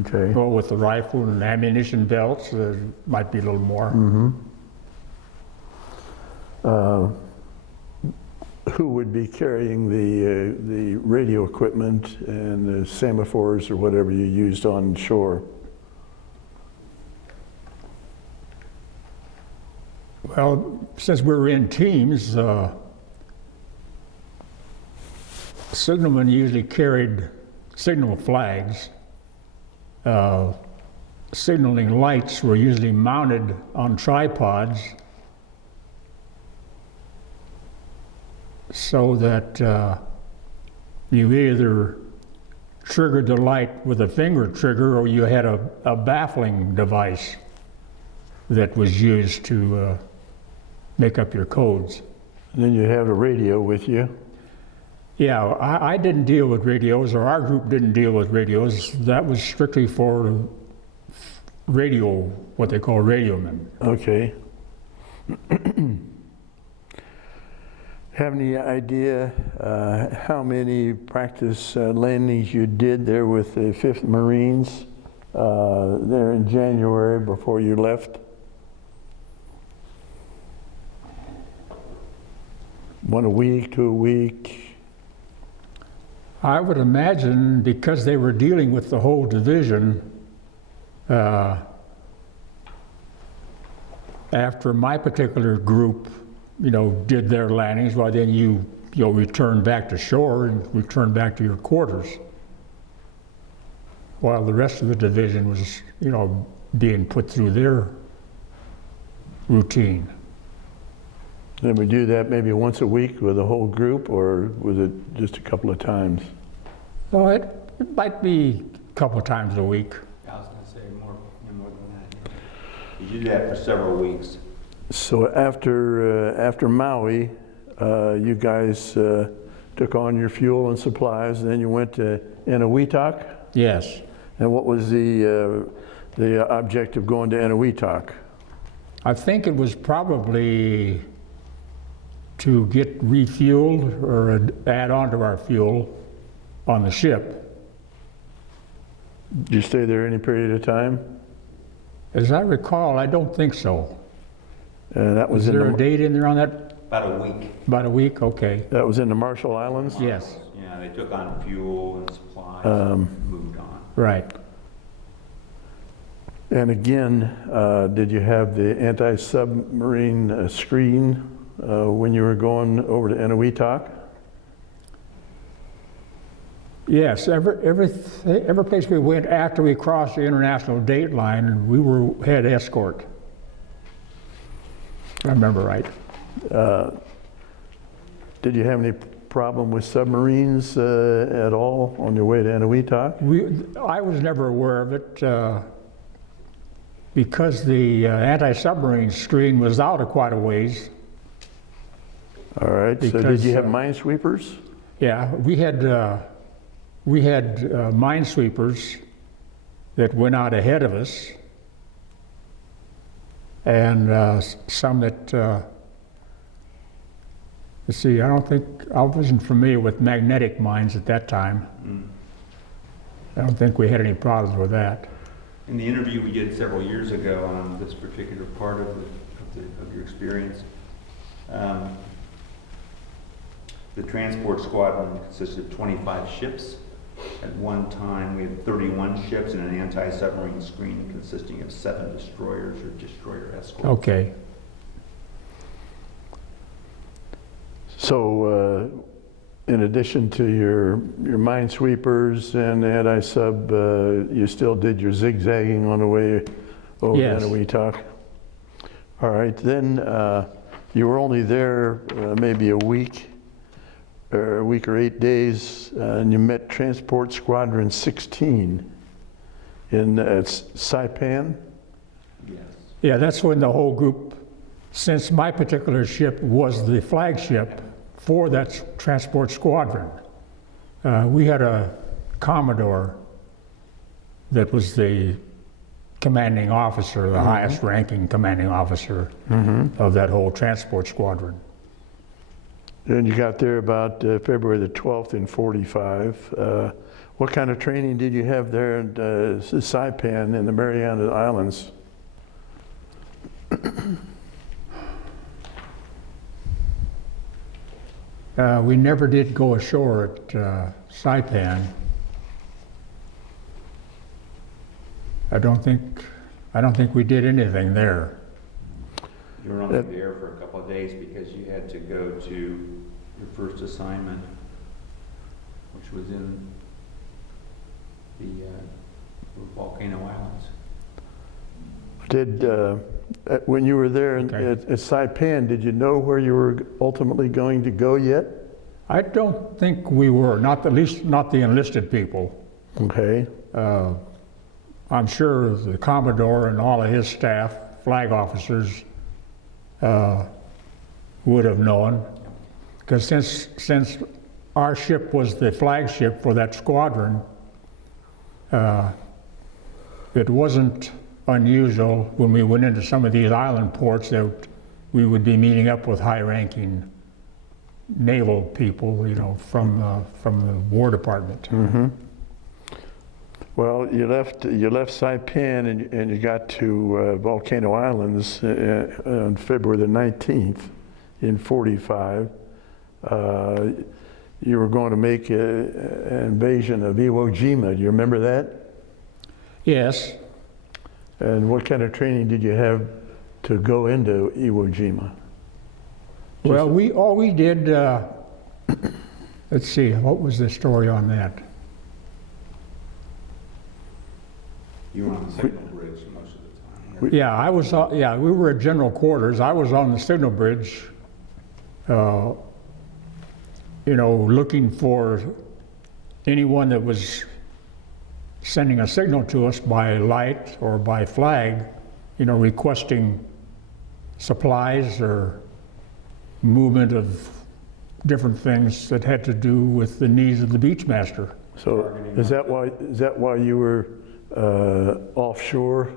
Okay. Well, with the rifle and ammunition belts, might be a little more. Who would be carrying the radio equipment and the semaphores or whatever you used on shore? Well, since we were in teams, signalmen usually carried signal flags. Signaling lights were usually mounted on tripods so that you either triggered the light with a finger trigger or you had a baffling device that was used to make up your codes. And then you have a radio with you. Yeah, I didn't deal with radios, or our group didn't deal with radios. That was strictly for radio, what they call radiomen. Okay. Have any idea how many practice landings you did there with the 5th Marines there in January before you left? One a week, 2 a week? I would imagine because they were dealing with the whole division, after my particular group, did their landings, well, then you'll return back to shore and return back to your quarters, while the rest of the division was, being put through their routine. Then we do that maybe once a week with the whole group, or was it just a couple of times? Oh, it might be a couple of times a week. I was gonna say more than that. You did that for several weeks. So after Maui, you guys took on your fuel and supplies, and then you went to Eniwetok? Yes. And what was the object of going to Eniwetok? I think it was probably to get refueled or add on to our fuel on the ship. Did you stay there any period of time? As I recall, I don't think so. That was Is in there a the, date in there on that? About a week. About a week, okay. that was in the Marshall Islands? Yes, Yeah, they took on fuel and supplies and moved on. right. And again, did you have the anti-submarine screen when you were going over to Eniwetok? Yes, every place we went after we crossed the international date line, we had escort. I remember right. Did you have any problem with submarines at all on your way to Eniwetok? I was never aware of it because the anti-submarine screen was out of quite a ways. All right, so did Because, you have minesweepers? Yeah, we had minesweepers that went out ahead of us, and some that, let's see, I wasn't familiar with magnetic mines at that time. I don't think we had any problems with that. In the interview we did several years ago on this particular part of your experience, the transport squadron consisted of 25 ships. At one time, we had 31 ships and an anti-submarine screen consisting of 7 destroyers or destroyer escorts. Okay. So in addition to your minesweepers and anti-sub, you still did your zigzagging on the way over Yes. to Eniwetok? All right, then you were only there maybe a week or 8 days, and you met Transport Squadron 16 in Saipan? Yes. Yeah, that's when the whole group, since my particular ship was the flagship for that transport squadron, we had a Commodore that was the commanding officer, the highest ranking commanding officer of that whole transport squadron. And you got there about February the 12th in 45. What kind of training did you have there at Saipan in the Mariana Islands? We never did go ashore at Saipan. I don't think we did anything there. You were only there for a couple of days because you had to go to your first assignment, which was in the Volcano Islands. When you were there Okay. at Saipan, did you know where you were ultimately going to go yet? I don't think we were, at least not the enlisted people. Okay. I'm sure the Commodore and all of his staff, flag officers, would have known, because since our ship was the flagship for that squadron, it wasn't unusual when we went into some of these island ports that we would be meeting up with high-ranking naval people, you know, from the War Department. Mm-hmm. Well, you left Saipan and you got to Volcano Islands on February the 19th in 45. You were going to make an invasion of Iwo Jima. Do you remember that? Yes. And what kind of training did you have to go into Iwo Jima? Well, all we did, let's see, what was the story on that? You were on the signal bridge most of the time. Yeah, we were at general quarters. I was on the signal bridge, you know, looking for anyone that was sending a signal to us by light or by flag, you know, requesting supplies or movement of different things that had to do with the needs of the Beachmaster. So is that why you were offshore?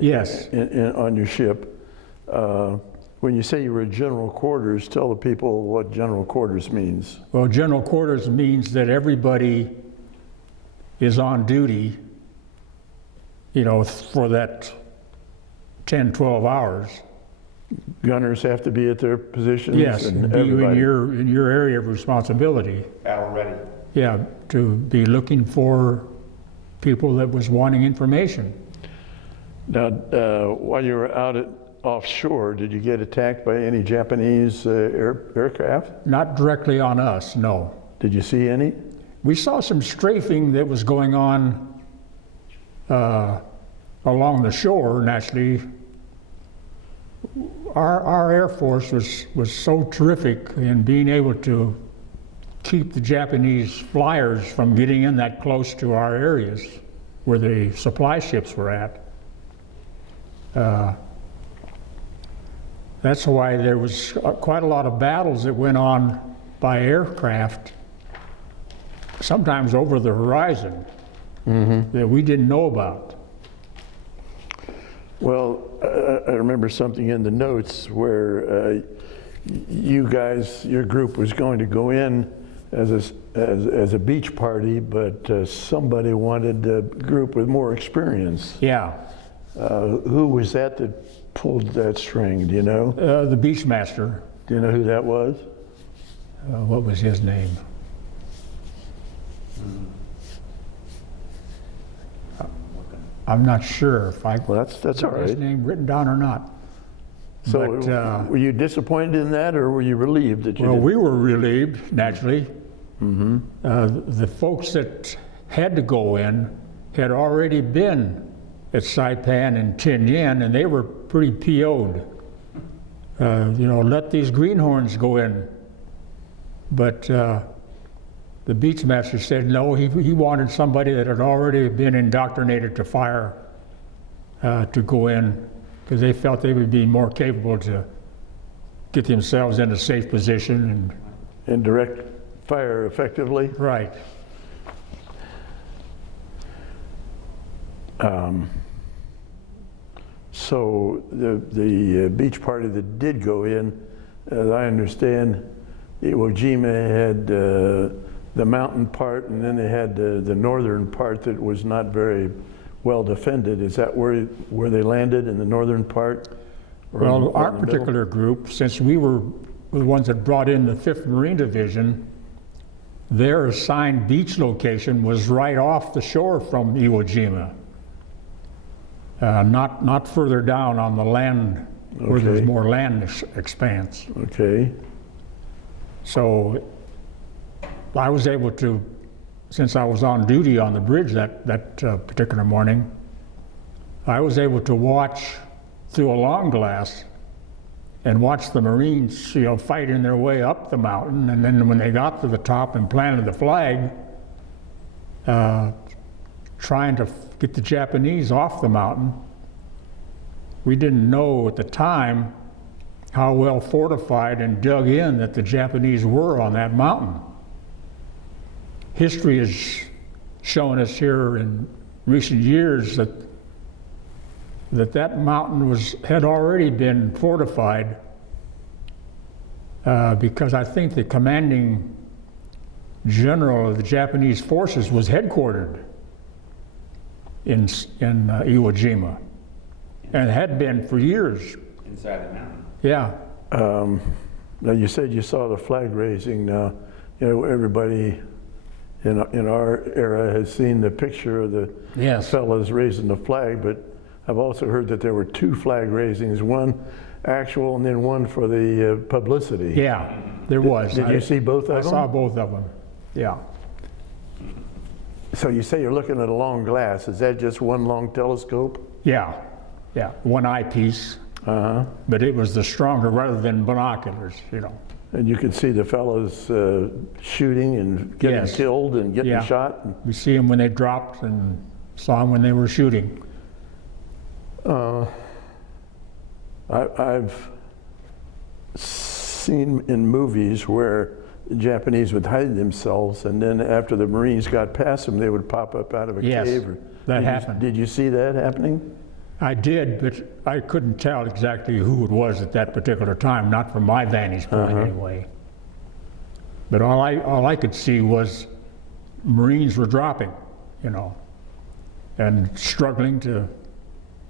Yes. On your ship? When you say you were at general quarters, tell the people what general quarters means. Well, general quarters means that everybody is on duty, you know, for that 10, 12 hours. Gunners have to be at their positions? Yes, and be in your area of responsibility. Battle ready. Yeah, to be looking for people that was wanting information. Now, while you were out offshore, did you get attacked by any Japanese aircraft? Not directly on us, no. Did you see any? We saw some strafing that was going on along the shore, and actually our Air Force was so terrific in being able to keep the Japanese flyers from getting in that close to our areas where the supply ships were at. That's why there was quite a lot of battles that went on by aircraft, sometimes over the horizon, that we didn't know about. Well, I remember something in the notes where you guys, your group was going to go in as a beach party, but somebody wanted a group with more experience. Yeah. Who was that pulled that string, do you know? The Beachmaster. Do you know who that was? What was his name? I'm not sure if I Well, that's all got his right. name written down or not. So But, were you disappointed in that, or were you relieved that you well, didn't? we were relieved, naturally. The folks that had to go in had already been at Saipan and Tinian, and they were pretty PO'd. You know, let these greenhorns go in. But the Beachmaster said no, he wanted somebody that had already been indoctrinated to fire to go in, because they felt they would be more capable to get themselves in a safe position. And direct fire effectively? Right. So the beach party that did go in, as I understand, Iwo Jima had the mountain part, and then they had the northern part that was not very well defended. Is that where they landed, in the northern part? Well, our particular group, since we were the ones that brought in the 5th Marine Division, their assigned beach location was right off the shore from Iwo Jima. Not further down on the land where there's more land expanse. Okay. So I was able to, since I was on duty on the bridge that particular morning, I was able to watch through a long glass and watch the Marines, you know, fighting their way up the mountain, and then when they got to the top and planted the flag, trying to get the Japanese off the mountain. We didn't know at the time how well fortified and dug in that the Japanese were on that mountain. history has shown us here in recent years that that mountain had already been fortified because I think the commanding general of the Japanese forces was headquartered in Iwo Jima, and had been for years. Inside the mountain. Yeah. Now you said you saw the flag raising. Now, you know, everybody in our era has seen the picture of the Yes. fellas raising the flag, but I've also heard that there were two flag raisings, one actual and then one for the publicity. Yeah, there was. Did you see both of I them? saw both of them. Yeah. So you say you're looking at a long glass. Is that just one long telescope? Yeah. Yeah. One eyepiece, Uh-huh. but it was the stronger rather than binoculars, you know. And you could see the fellas shooting and getting Yes. killed and getting Yeah. shot. We see them when they dropped and saw them when they were shooting. I've seen in movies where the Japanese would hide themselves, and then after the Marines got past them, they would pop up out of a Yes, cave. that happened. Did you see that happening? I did, but I couldn't tell exactly who it was at that particular time, not from my vantage point anyway. But all I could see was Marines were dropping, you know, and struggling to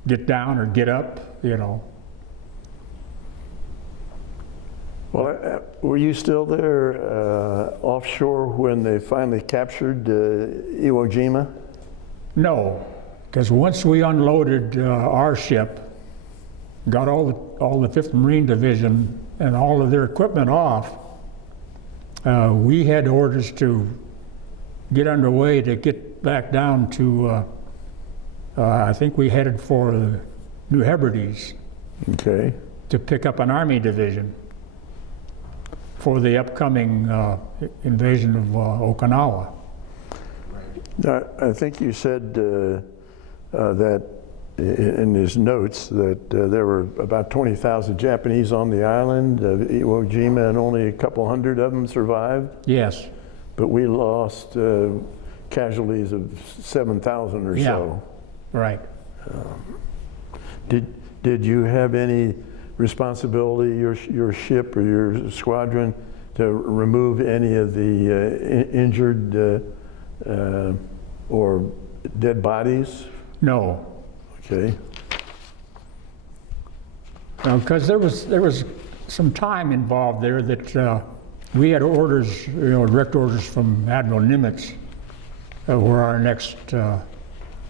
get down or get up, you know. Well, were you still there offshore when they finally captured Iwo Jima? No, because once we unloaded our ship, got all the 5th Marine Division and all of their equipment off, we had orders to get underway to get back down to, I think we headed for the New Hebrides Okay. to pick up an Army division for the upcoming invasion of Okinawa. Now, I think you said that in his notes that there were about 20,000 Japanese on the island of Iwo Jima, and only a couple hundred of them survived. Yes. But we lost casualties of 7,000 or Yeah. so. Right. Did you have any responsibility, your ship or your squadron, to remove any of the injured or dead bodies? No, Okay. because there was some time involved there that we had orders, you know, direct orders from Admiral Nimitz where our next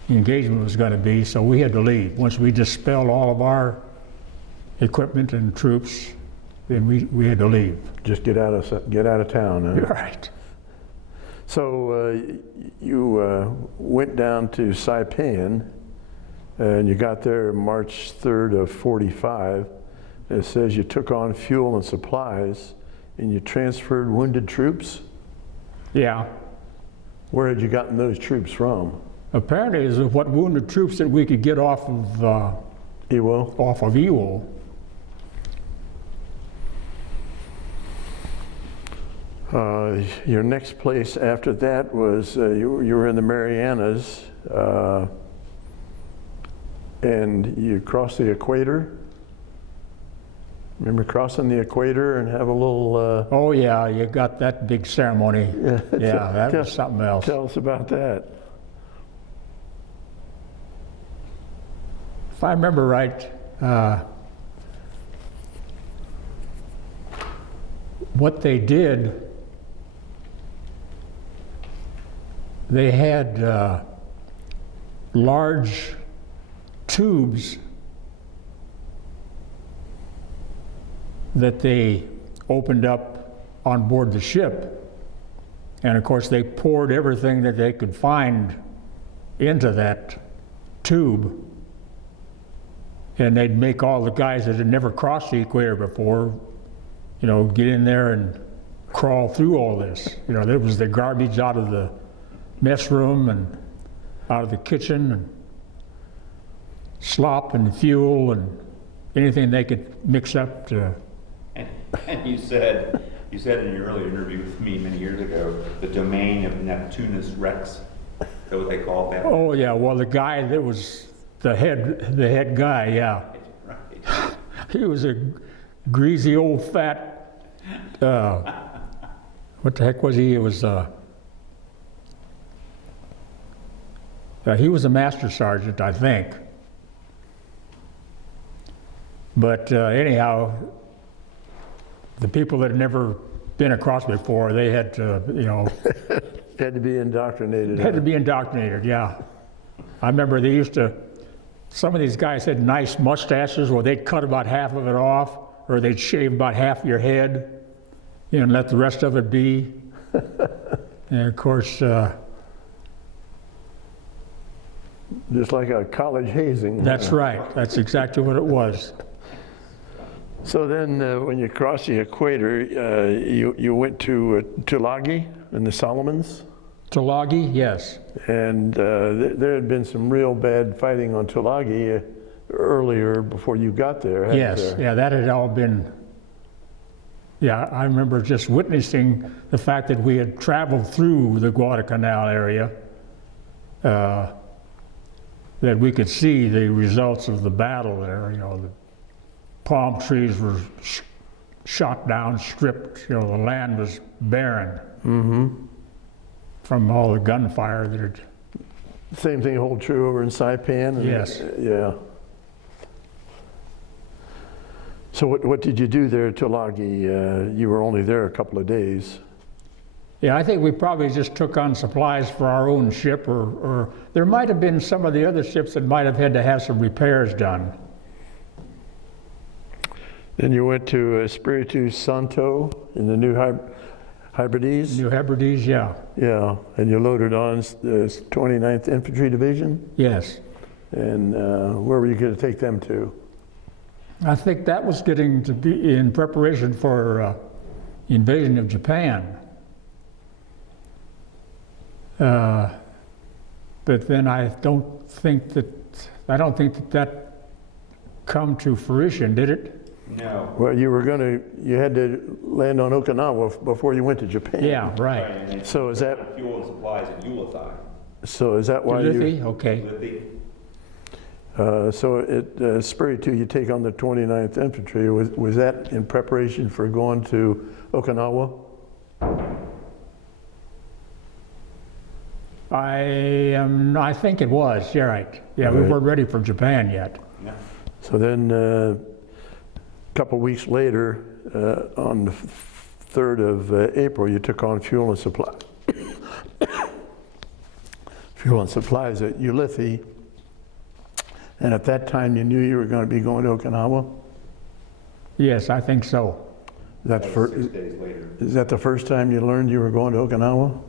engagement was going to be, so we had to leave. Once we dispelled all of our equipment and troops, then we had to leave. Just get out of town. Huh? Right. So you went down to Saipan, and you got there March 3rd of 45. It says you took on fuel and supplies, and you transferred wounded troops. Yeah. Where had you gotten those troops from? Apparently, is what wounded troops that we could get off of Iwo? Iwo. Your next place after that was you were in the Marianas, and you crossed the equator. Remember crossing the equator and have a little... Oh yeah, you got that big ceremony. Yeah, that was something else. Tell us about that. If I remember right, what they did, they had large tubes that they opened up on board the ship. And of course, they poured everything that they could find into that tube. And they'd make all the guys that had never crossed the equator before, you know, get in there and crawl through all this. You know, there was the garbage out of the mess room and out of the kitchen, and slop and fuel and anything they could mix up to. And you said You said in your earlier interview with me many years ago, the domain of Neptunus Rex. Is that what they call that? Oh, yeah, well, the guy that was the head guy, yeah. Right. He was a greasy old fat, what the heck was he? He was a master sergeant, I think. But anyhow, the people that had never been across before, they had to, you know, Had to be indoctrinated. had to be indoctrinated, yeah. I remember they used to, some of these guys had nice mustaches where they'd cut about half of it off, or they'd shave about half your head, you know, and let the rest of it be. And of course, Just like a college hazing. that's right. That's exactly what it was. So then, when you crossed the equator, you went to Tulagi in the Solomons, Tulagi, yes. and there had been some real bad fighting on Tulagi earlier before you got there. hadn't Yes, there? yeah, that had all been, yeah, I remember just witnessing the fact that we had traveled through the Guadalcanal area, that we could see the results of the battle there. You know, the palm trees were shot down, stripped, you know, the land was barren from all the gunfire that had, Same thing hold true over in Saipan? and- Yes. Yeah. So what did you do there at Tulagi? You were only there a couple of days. yeah, I think we probably just took on supplies for our own ship, or there might have been some of the other ships that might have had to have some repairs done. Then you went to Espiritu Santo in the New Hebrides? New Hebrides, yeah, Yeah, and you loaded on the 29th Infantry Division? yes. And where were you going to take them to? I think that was getting to be in preparation for invasion of Japan. But then I don't think that come to fruition, did it? No. Well, you had to land on Okinawa before you went to Japan. Yeah, right. And it's So is that fuel and supplies at Ulithi. why you? Ulithi? Okay. So at Espiritu, you take on the 29th Infantry. Was that in preparation for going to Okinawa? I think it was. You're right. Yeah, we Right. weren't ready for Japan yet. No. So then, a couple weeks later, on the 3rd of April, you took on fuel and supply. Fuel and supplies at Ulithi. And at that time, you knew you were going to be going to Okinawa? Yes, I think so. That was 6 days later. Is that the first time you learned you were going to Okinawa?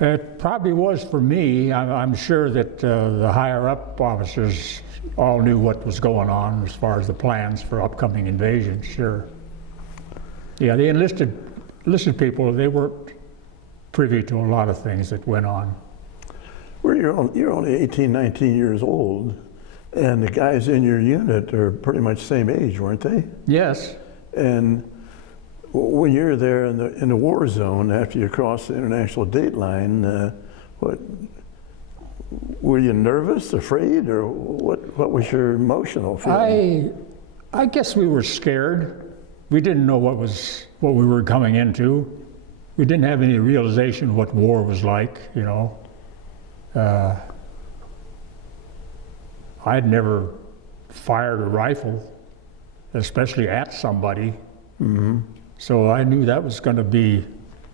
It probably was for me. I'm sure that the higher up officers all knew what was going on as far as the plans for upcoming invasion, sure. Yeah, the enlisted people, they weren't privy to a lot of things that went on. Well, you're only 18, 19 years old, and the guys in your unit are pretty much the same age, weren't they? Yes, And when you're there in the war zone after you cross the international date line, were you nervous, afraid, or what was your emotional feeling? I guess we were scared. We didn't know what we were coming into. We didn't have any realization of what war was like, you know. I'd never fired a rifle, especially at somebody. So I knew that was going to be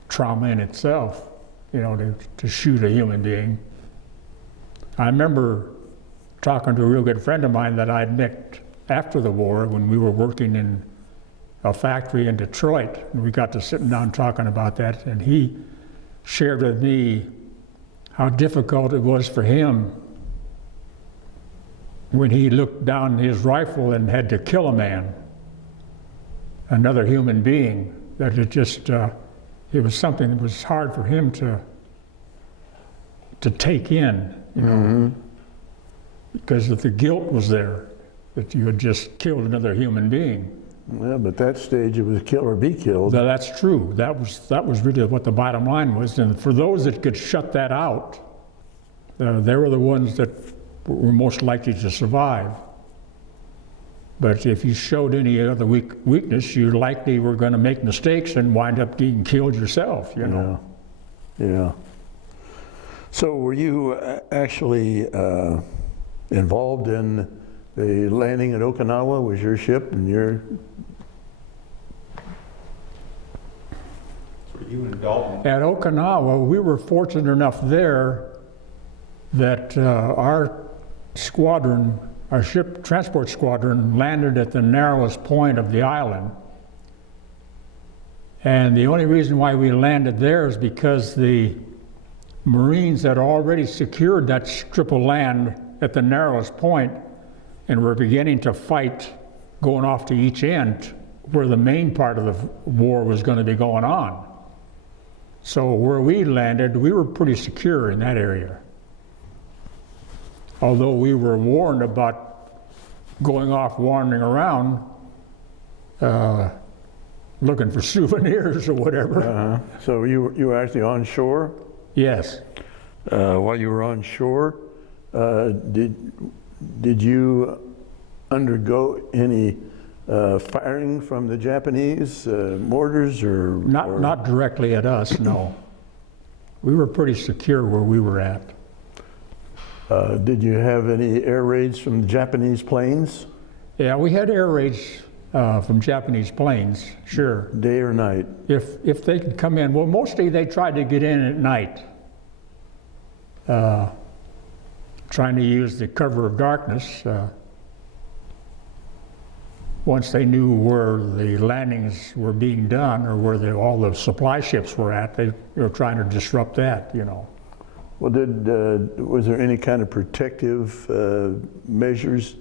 trauma in itself, you know, to shoot a human being. I remember talking to a real good friend of mine that I'd met after the war when we were working in a factory in Detroit. And we got to sitting down talking about that, and he shared with me how difficult it was for him when he looked down his rifle and had to kill a man, another human being, that it just, it was something that was hard for him to take in, you know, because the guilt was there, that you had just killed another human being. Well, but that stage it was kill or be killed. Now, that's true. That was really what the bottom line was. And for those that could shut that out, they were the ones that were most likely to survive. But if you showed any other weakness, you likely were going to make mistakes and wind up getting killed yourself, you know. Yeah. So were you actually involved in the landing at Okinawa? Was your ship and your... For you and Dalton. At Okinawa, we were fortunate enough there that our squadron, our ship transport squadron, landed at the narrowest point of the island. And the only reason why we landed there is because the Marines had already secured that strip of land at the narrowest point and were beginning to fight going off to each end where the main part of the war was going to be going on. So where we landed, we were pretty secure in that area. Although we were warned about going off wandering around looking for souvenirs or whatever. So you were actually on shore? Yes. While you were on shore, did you undergo any firing from the Japanese mortars or? Not directly at us, no. We were pretty secure where we were at. Did you have any air raids from the Japanese planes? Yeah, we had air raids from Japanese planes, sure. Day or night? If they could come in, well, mostly they tried to get in at night, trying to use the cover of darkness. Once they knew where the landings were being done or where all the supply ships were at, they were trying to disrupt that, you know. Well, was there any kind of protective measures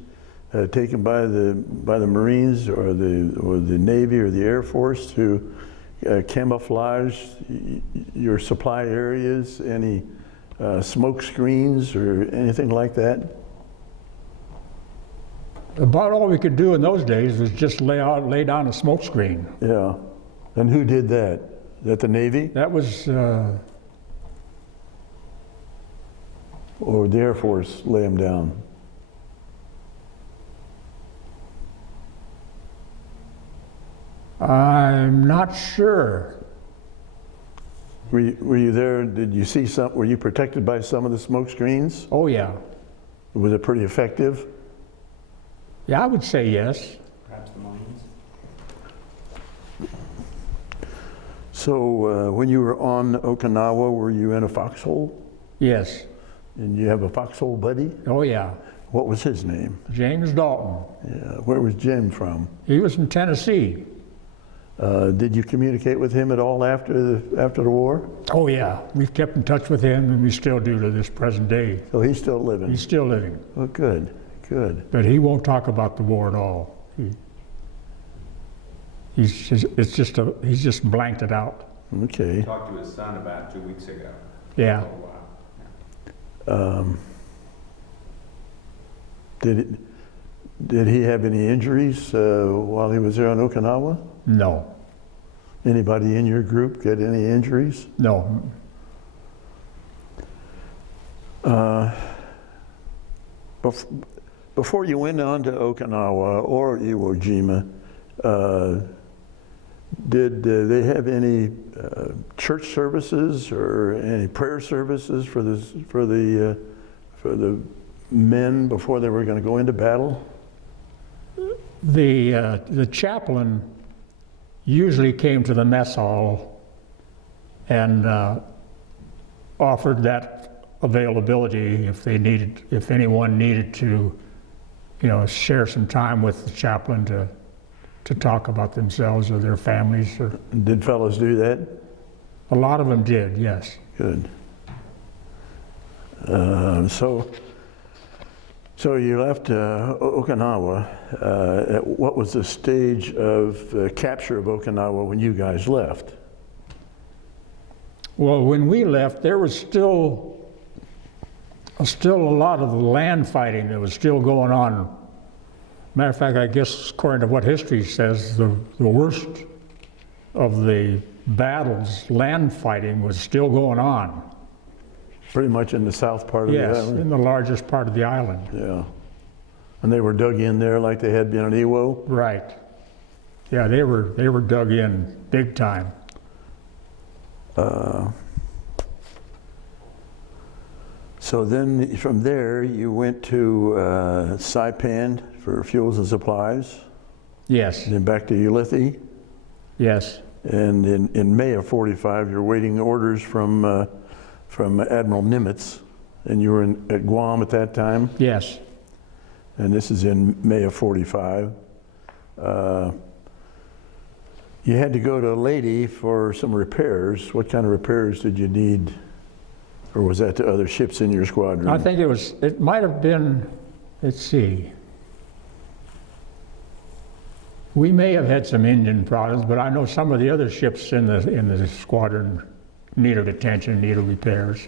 taken by the Marines or the Navy or the Air Force to camouflage your supply areas? Any smoke screens or anything like that? About all we could do in those days was just lay down a smoke screen. Yeah. And who did that? That the Navy? That was or the Air Force lay them down? I'm not sure. Were you there? Did you see some? Were you protected by some of the smoke screens? Oh yeah. Was it pretty effective? Yeah, I would say yes. Perhaps the mines? So when you were on Okinawa, were you in a foxhole? Yes. And you have a foxhole buddy? Oh yeah. What was his name? James Dalton. Yeah. Where was Jim from? He was from Tennessee. Did you communicate with him at all after the war? Oh yeah, we've kept in touch with him, and we still do to this present day. So he's still living? He's still living. Oh, good, good. But he won't talk about the war at all. He's just blanked it out. Okay. I talked to his son about 2 weeks ago. Yeah. Oh, wow. Did he have any injuries while he was there on Okinawa? No. Anybody in your group get any injuries? No. Before you went on to Okinawa or Iwo Jima, did they have any church services or any prayer services for the men before they were going to go into battle? The chaplain usually came to the mess hall and offered that availability if anyone needed to, share some time with the chaplain to talk about themselves or their families. Or did fellows do that? A lot of them did, yes. Good. So you left Okinawa. What was the stage of capture of Okinawa when you guys left? Well, when we left, there was still a lot of the land fighting that was still going on Matter of fact, I guess according to what history says, the worst of the battles, land fighting, was still going on. Pretty much in the south part of the Yes, island? in the largest part of the island. Yeah. And they were dug in there like they had been at Iwo? Right. Yeah, they were dug in big time. So then from there, you went to Saipan for fuels and supplies, Yes, and then back to Ulithi. yes, And in May of '45, you're waiting orders from Admiral Nimitz, and you were at Guam at that time, yes. and this is in May of '45. You had to go to Leyte for some repairs. What kind of repairs did you need? Or was that to other ships in your squadron? I think it might have been, let's see. We may have had some engine problems, but I know some of the other ships in the squadron needed attention, needed repairs.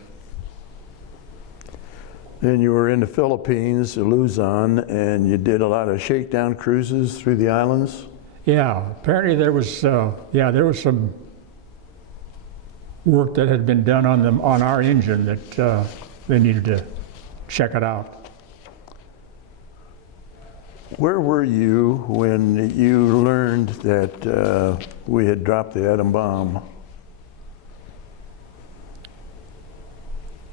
Then you were in the Philippines, Luzon, and you did a lot of shakedown cruises through the islands. Yeah, apparently there was some work that had been done on our engine that they needed to check it out. Where were you when you learned that we had dropped the atom bomb?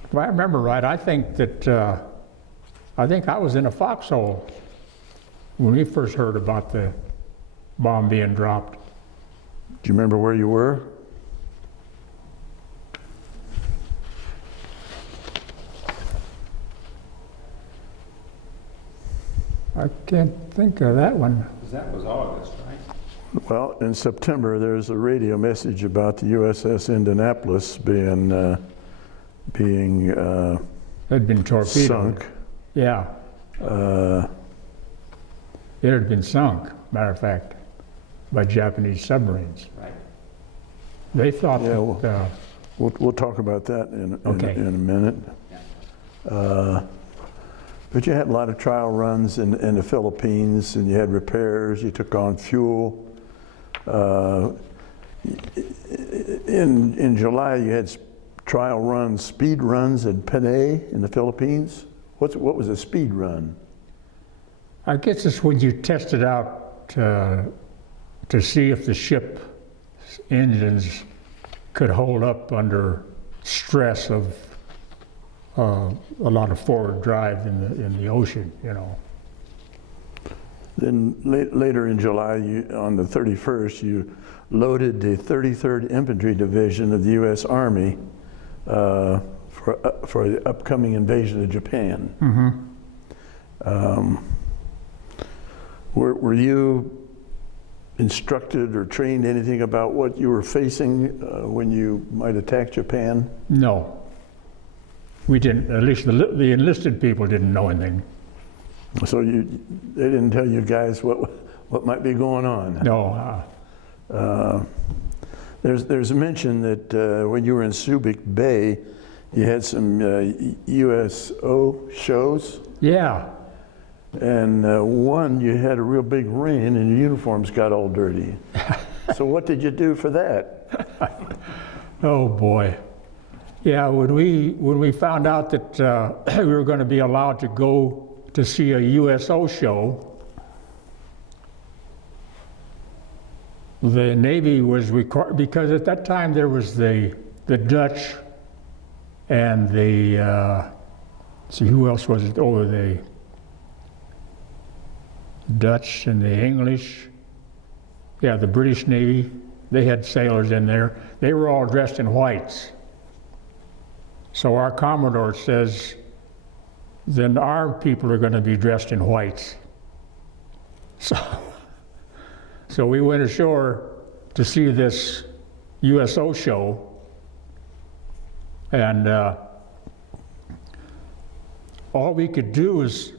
If I remember right, I think I was in a foxhole when we first heard about the bomb being dropped. Do you remember where you were? I can't think of that one. Because that was August, right? Well, in September, there's a radio message about the U.S.S. Indianapolis being It had been torpedoed. sunk. Yeah, Uh, it had been sunk, matter of fact, by Japanese submarines. Right. They thought Yeah, that, we'll talk about that in Okay. a minute. But you had a lot of trial runs in the Philippines, and you had repairs, you took on fuel. In July, you had trial runs, speed runs at Panay in the Philippines. What was a speed run? I guess it's when you test it out to see if the ship's engines could hold up under stress of a lot of forward drive in the ocean, you know. Then later in July, on the 31st, you loaded the 33rd Infantry Division of the U.S. Army for the upcoming invasion of Japan. Mm-hmm. Were you instructed or trained anything about what you were facing when you might attack Japan? No. We didn't, at least the enlisted people didn't know anything. So they didn't tell you guys what might be going on? No. There's a mention that when you were in Subic Bay, you had some USO shows, Yeah. and one you had a real big rain and your uniforms got all dirty. So what did you do for that? Oh boy. Yeah, when we found out that we were going to be allowed to go to see a USO show, the Navy was required, because at that time there was the Dutch and the, see who else was it? Oh, the Dutch and the English. Yeah, the British Navy, they had sailors in there. They were all dressed in whites. So our Commodore says, then our people are going to be dressed in whites. So we went ashore to see this USO show, and all we could do was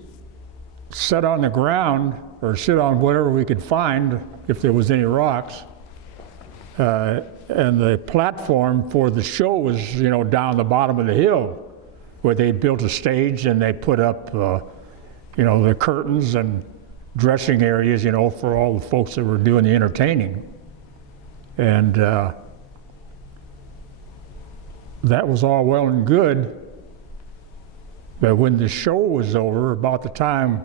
sit on the ground or sit on whatever we could find if there was any rocks. And the platform for the show was, you know, down the bottom of the hill, where they built a stage and they put up, you know, the curtains and dressing areas, you know, for all the folks that were doing the entertaining. And that was all well and good, but when the show was over, about the time,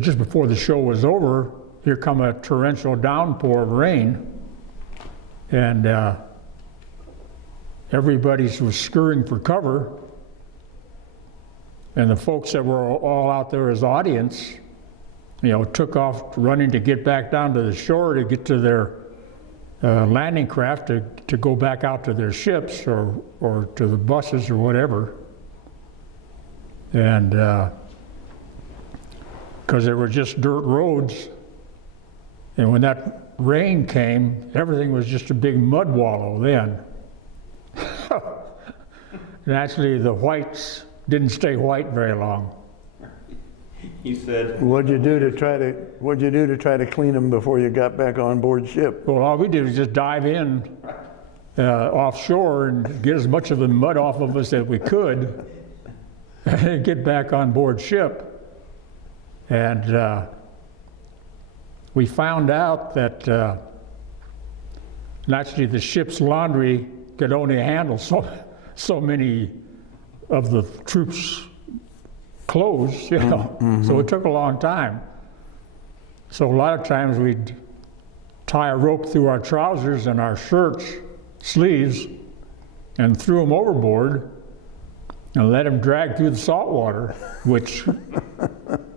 just before the show was over, here come a torrential downpour of rain, and everybody was scurrying for cover, and the folks that were all out there as audience, you know, took off running to get back down to the shore to get to their landing craft to go back out to their ships or to the buses or whatever. And because there were just dirt roads, and when that rain came, everything was just a big mud wallow then. And actually the whites didn't stay white very long. He said, What'd you do to try to clean them before you got back on board ship? Well, all we did was just dive in offshore and get as much of the mud off of us as we could and get back on board ship. And we found out that naturally the ship's laundry could only handle so many of the troops' clothes, you know. Mm-hmm. So it took a long time. So a lot of times we'd tie a rope through our trousers and our shirts sleeves and threw them overboard and let them drag through the salt water, which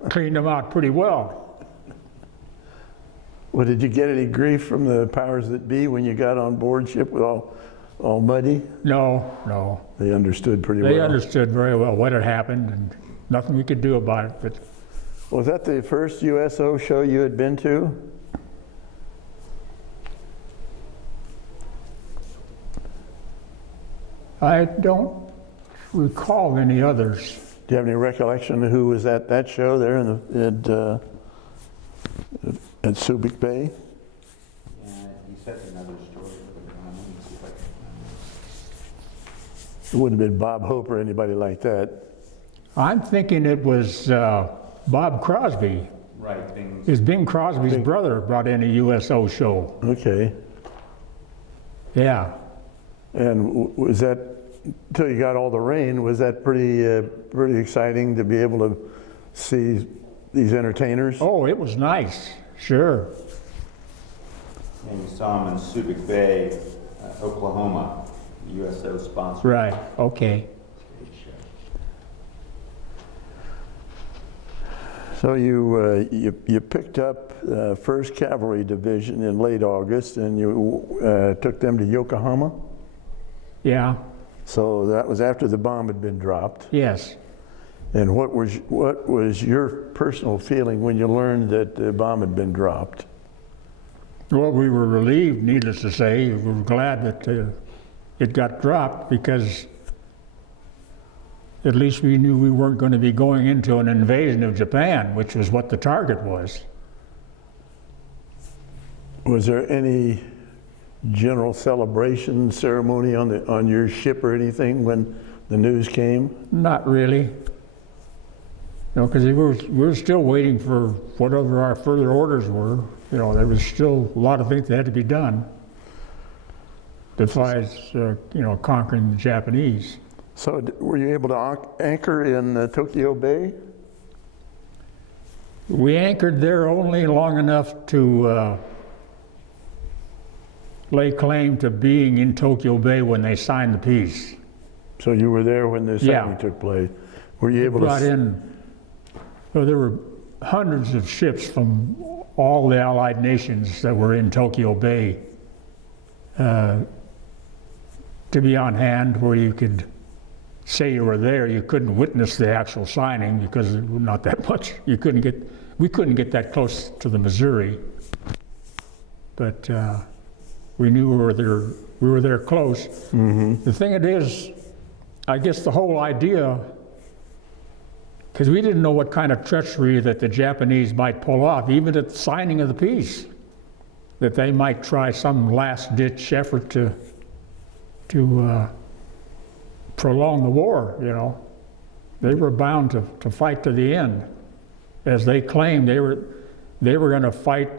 cleaned them out pretty well. Well, did you get any grief from the powers that be when you got on board ship with all muddy? No. They understood pretty well. They understood very well what had happened and nothing we could do about it. But was that the first USO show you had been to? I don't recall any others. Do you have any recollection of who was at that show there at Subic Bay? yeah, he said another story. Let me see if I can. It wouldn't have been Bob Hope or anybody like that. I'm thinking it was Bob Crosby. Right, It's Bing Crosby's brother brought in a USO show. Okay. Yeah. And was that, until you got all the rain, was that pretty exciting to be able to see these entertainers? Oh, it was nice, sure. And we saw him in Subic Bay, Oklahoma, USO sponsor. Right, okay. So you picked up 1st Cavalry Division in late August, and you took them to Yokohama? Yeah, So that was after the bomb had been dropped. yes. And what was your personal feeling when you learned that the bomb had been dropped? Well, we were relieved, needless to say. We were glad that it got dropped because at least we knew we weren't going to be going into an invasion of Japan, which was what the target was. Was there any general celebration ceremony on your ship or anything when the news came? Not really. You know, because we were still waiting for whatever our further orders were. You know, there was still a lot of things that had to be done besides, conquering the Japanese. So were you able to anchor in Tokyo Bay? We anchored there only long enough to lay claim to being in Tokyo Bay when they signed the peace. So you were there when the signing took place. Were you able to? Well, there were hundreds of ships from all the Allied nations that were in Tokyo Bay to be on hand where you could say you were there. You couldn't witness the actual signing because there was not that much. We couldn't get that close to the Missouri, but we knew we were there close. Mm-hmm. The thing it is, I guess the whole idea, because we didn't know what kind of treachery that the Japanese might pull off, even at the signing of the peace, that they might try some last-ditch effort to prolong the war, you know. They were bound to fight to the end. as they claimed, they were going to fight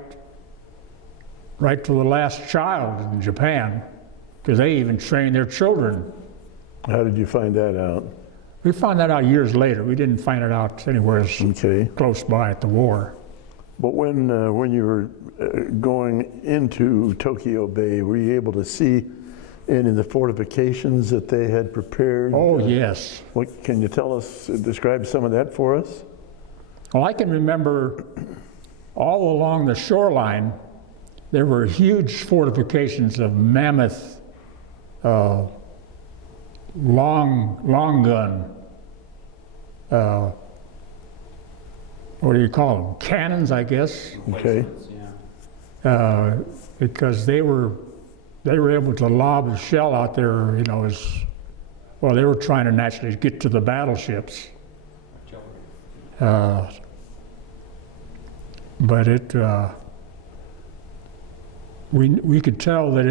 right to the last child in Japan, because they even trained their children. How did you find that out? We found that out years later. We didn't find it out anywhere Okay. close by at the war. But when you were going into Tokyo Bay, were you able to see any of the fortifications that they had prepared? Oh, yes. What can you tell us, describe some of that for us? Well, I can remember all along the shoreline, there were huge fortifications of mammoth, long gun, what do you call them? Cannons, I guess. Okay. Yeah. Because they were able to lob a shell out there, you know, as well. They were trying to naturally get to the battleships, but we could tell that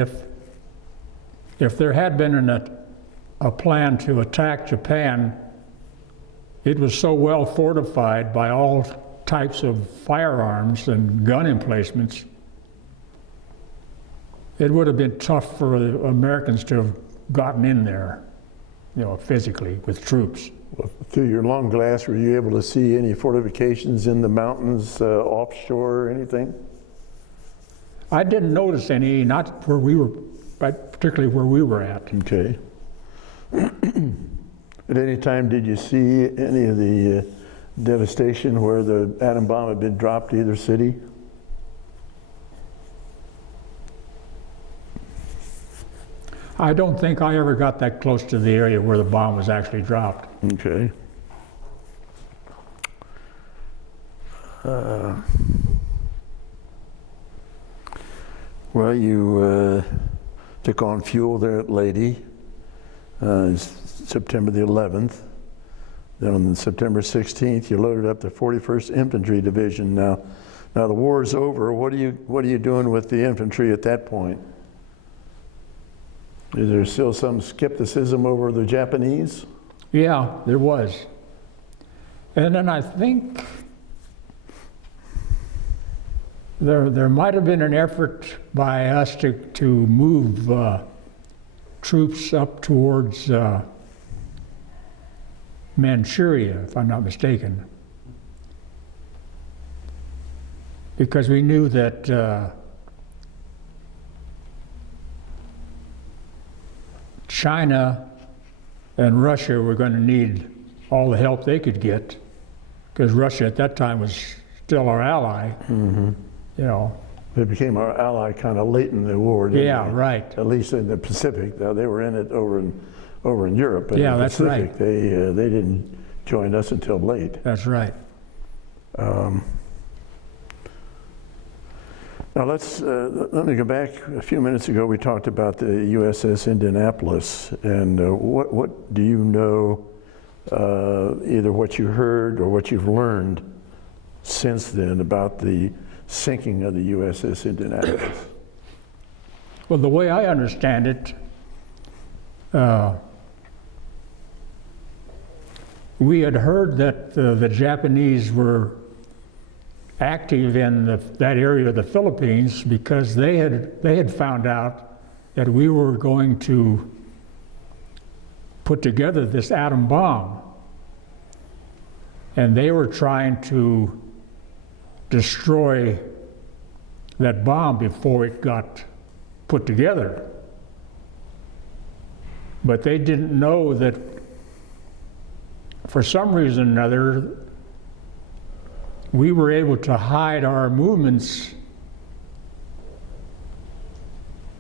if there had been a plan to attack Japan, it was so well fortified by all types of firearms and gun emplacements, it would have been tough for the Americans to have gotten in there, you know, physically with troops. Well, through your long glass, were you able to see any fortifications in the mountains, offshore, or anything? I didn't notice any, not where we were, but particularly where we were at. Okay. At any time, did you see any of the devastation where the atom bomb had been dropped to either city? I don't think I ever got that close to the area where the bomb was actually dropped. Okay. Well, you took on fuel there at Lady, September the 11th. Then on September 16th, you loaded up the 41st Infantry Division. Now the war's over. What are you doing with the infantry at that point? Is there still some skepticism over the Japanese? Yeah, there was. And then I think there might have been an effort by us to move troops up towards Manchuria, if I'm not mistaken, because we knew that China and Russia were going to need all the help they could get, because Russia at that time was still our ally. Mm-hmm. You know. They became our ally kind of late in the war, didn't Yeah, they? right. At least in the Pacific. Now, they were in it over in Europe. But Yeah, in the that's Pacific, right. They didn't join us until late. That's right. Now let me go back. A few minutes ago, we talked about the U.S.S. Indianapolis, and what do you know, either what you heard or what you've learned since then about the sinking of the U.S.S. Indianapolis? Well, the way I understand it, we had heard that the Japanese were active in that area of the Philippines because they had found out that we were going to put together this atom bomb, and they were trying to destroy that bomb before it got put together. But they didn't know that for some reason or another, we were able to hide our movements,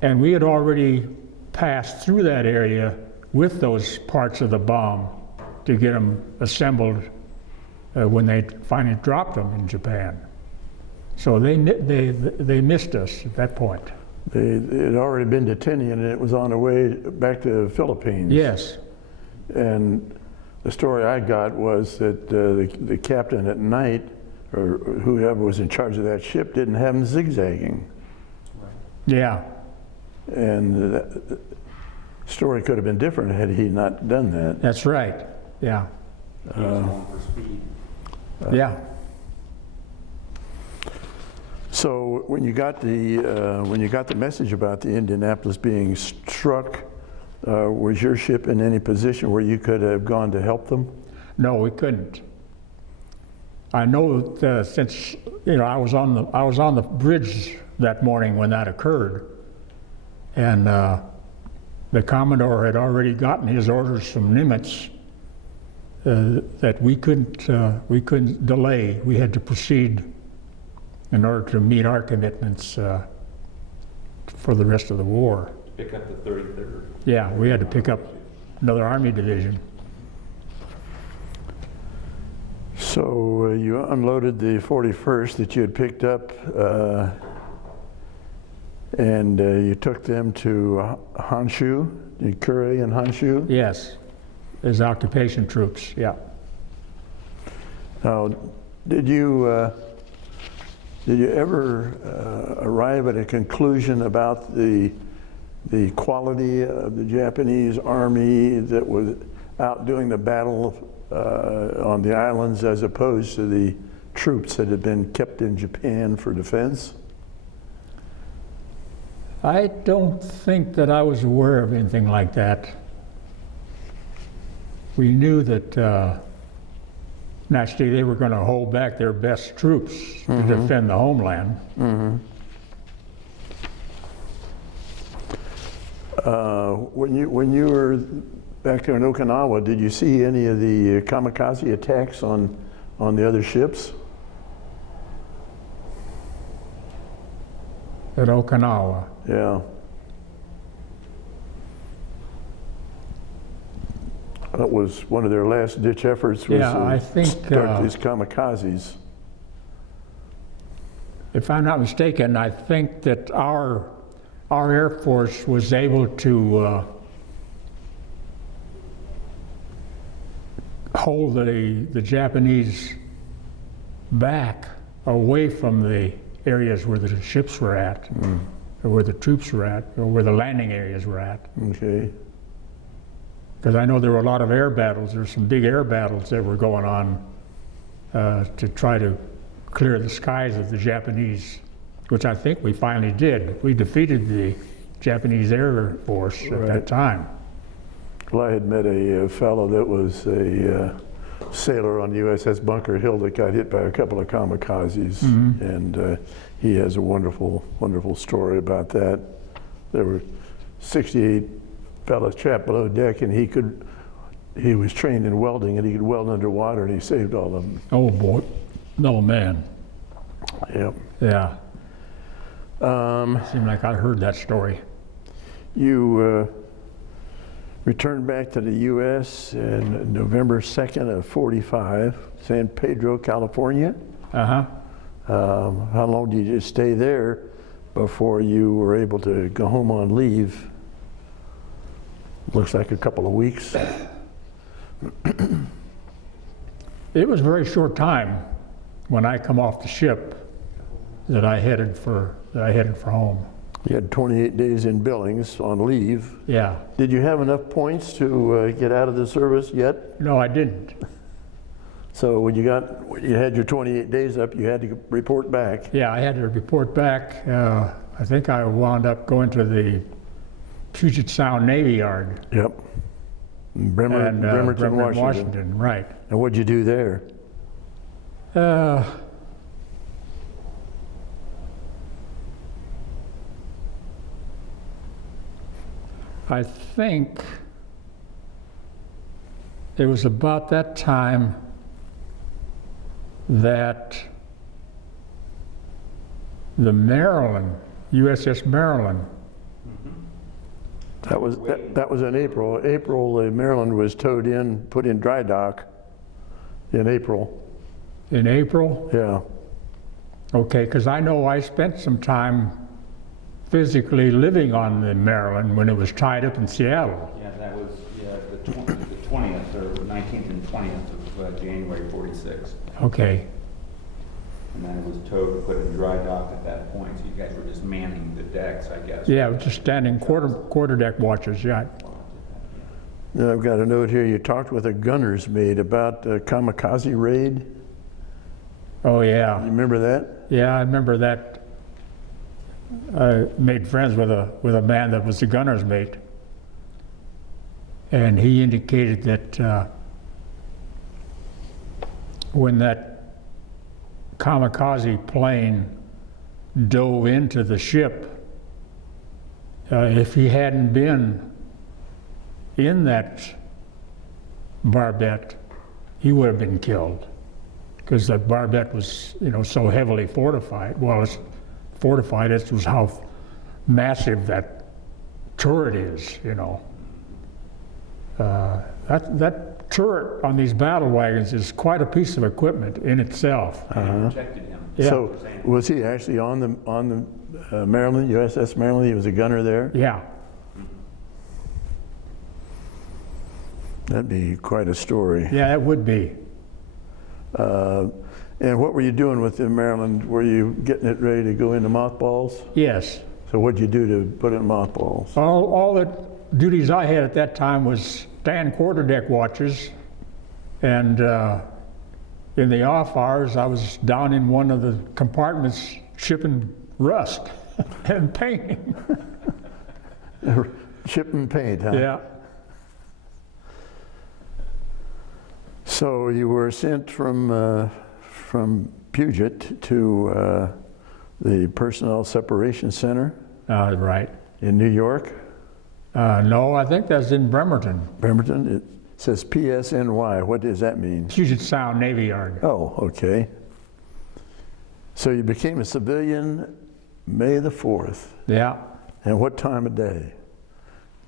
and we had already passed through that area with those parts of the bomb to get them assembled when they finally dropped them in Japan. So they missed us at that point. It had already been to Tinian, and it was on the way back to the Philippines. Yes. And the story I got was that the captain at night, or whoever was in charge of that ship, didn't have them zigzagging. Yeah. And the story could have been different had he not done that. That's right. Yeah. He was going for speed. Yeah. So when you got the message about the Indianapolis being struck, was your ship in any position where you could have gone to help them? No, we couldn't. I know that since I was on the bridge that morning when that occurred, and the Commodore had already gotten his orders from Nimitz that we couldn't delay. We had to proceed in order to meet our commitments for the rest of the war. Pick up the 33rd. Yeah, we had to pick up another Army division. So you unloaded the 41st that you had picked up, and you took them to Honshu, the Kure and Honshu? Yes, as occupation troops, yeah. Now, did you ever arrive at a conclusion about the quality of the Japanese army that was out doing the battle on the islands as opposed to the troops that had been kept in Japan for defense? I don't think that I was aware of anything like that. We knew that naturally they were going to hold back their best troops to defend the homeland. When you were back there in Okinawa, did you see any of the kamikaze attacks on the other ships? At Okinawa. Yeah. That was one of their last ditch efforts, was Yeah, I think, start these kamikazes. If I'm not mistaken, I think that our Air Force was able to hold the Japanese back away from the areas where the ships were at, or where the troops were at, or where the landing areas were at. Okay. Because I know there were a lot of air battles. There were some big air battles that were going on to try to clear the skies of the Japanese, which I think we finally did. We defeated the Japanese Air Force at that time. Well, I had met a fellow that was a sailor on the U.S.S. Bunker Hill that got hit by a couple of kamikazes, and he has a wonderful, wonderful story about that. There were 68 fellows trapped below deck, and he was trained in welding, and he could weld underwater, and he saved all of them. Oh boy, no man. Yep. Yeah. Seemed like I heard that story. You returned back to the U.S. in November 2nd of '45, San Pedro, California. Uh-huh. How long did you stay there before you were able to go home on leave? Looks like a couple of weeks. It was a very short time when I come off the ship that I headed for home. You had 28 days in Billings on leave. Yeah. Did you have enough points to get out of the service yet? No, I didn't. So when you had your 28 days up, you had to report back. Yeah, I had to report back. I think I wound up going to the Puget Sound Navy Yard. Yep. Bremerton, Washington. Right. And what'd you do there? I think it was about that time that the Maryland, U.S.S. Maryland. That was in April. The Maryland was towed in, put in dry dock in April. In April? Yeah. Okay, because I know I spent some time physically living on the Maryland when it was tied up in Seattle. Yeah, that was the 20th or 19th and 20th of January '46. Okay. And then it was towed and put in dry dock at that point, so you guys were just manning the decks, I guess. Yeah, it was just standing quarterdeck watches, yeah. Now, I've got a note here. You talked with a gunner's mate about the kamikaze raid. Oh, yeah. You remember that? Yeah, I remember that. I made friends with a man that was the gunner's mate, and he indicated that when that kamikaze plane dove into the ship, if he hadn't been in that barbette, he would have been killed, because that barbette was, so heavily fortified. Well, it's fortified as to how massive that turret is, That turret on these battle wagons is quite a piece of equipment in itself. Protected him. Yeah. So was he actually on the Maryland, U.S.S. Maryland? He was a gunner there? Yeah. That'd be quite a story. Yeah, it would be. And what were you doing with the Maryland? Were you getting it ready to go into mothballs? Yes. So what'd you do to put it in mothballs? All the duties I had at that time was stand quarterdeck watches, and in the off hours I was down in one of the compartments shipping rust and painting. Shipping paint, huh? Yeah. So you were sent from Puget to the Personnel Separation Center Right. in New York, No, I think that's in Bremerton, Bremerton. It says PSNY. What does that mean? Puget Sound Navy Yard. Oh, okay. So you became a civilian May the 4th. Yeah. And what time of day?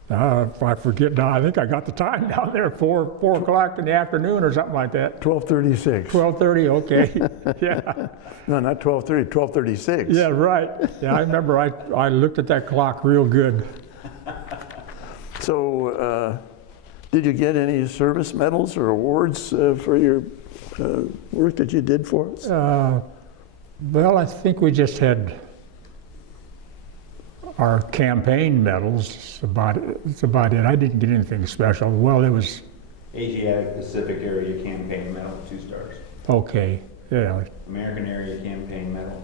I forget now. I think I got the time down there, 4 o'clock in the afternoon or something like that. 12:36. 12:30. Okay. Yeah. No, not 12:30. 12:36. Yeah. Right. Yeah. I remember. I looked at that clock real good. So, did you get any service medals or awards for your work that you did for us? Well, I think we just had our campaign medals. That's about it. I didn't get anything special. Well, it was Asiatic Pacific Area Campaign Medal, 2 stars. okay. Yeah. American Area Campaign Medal,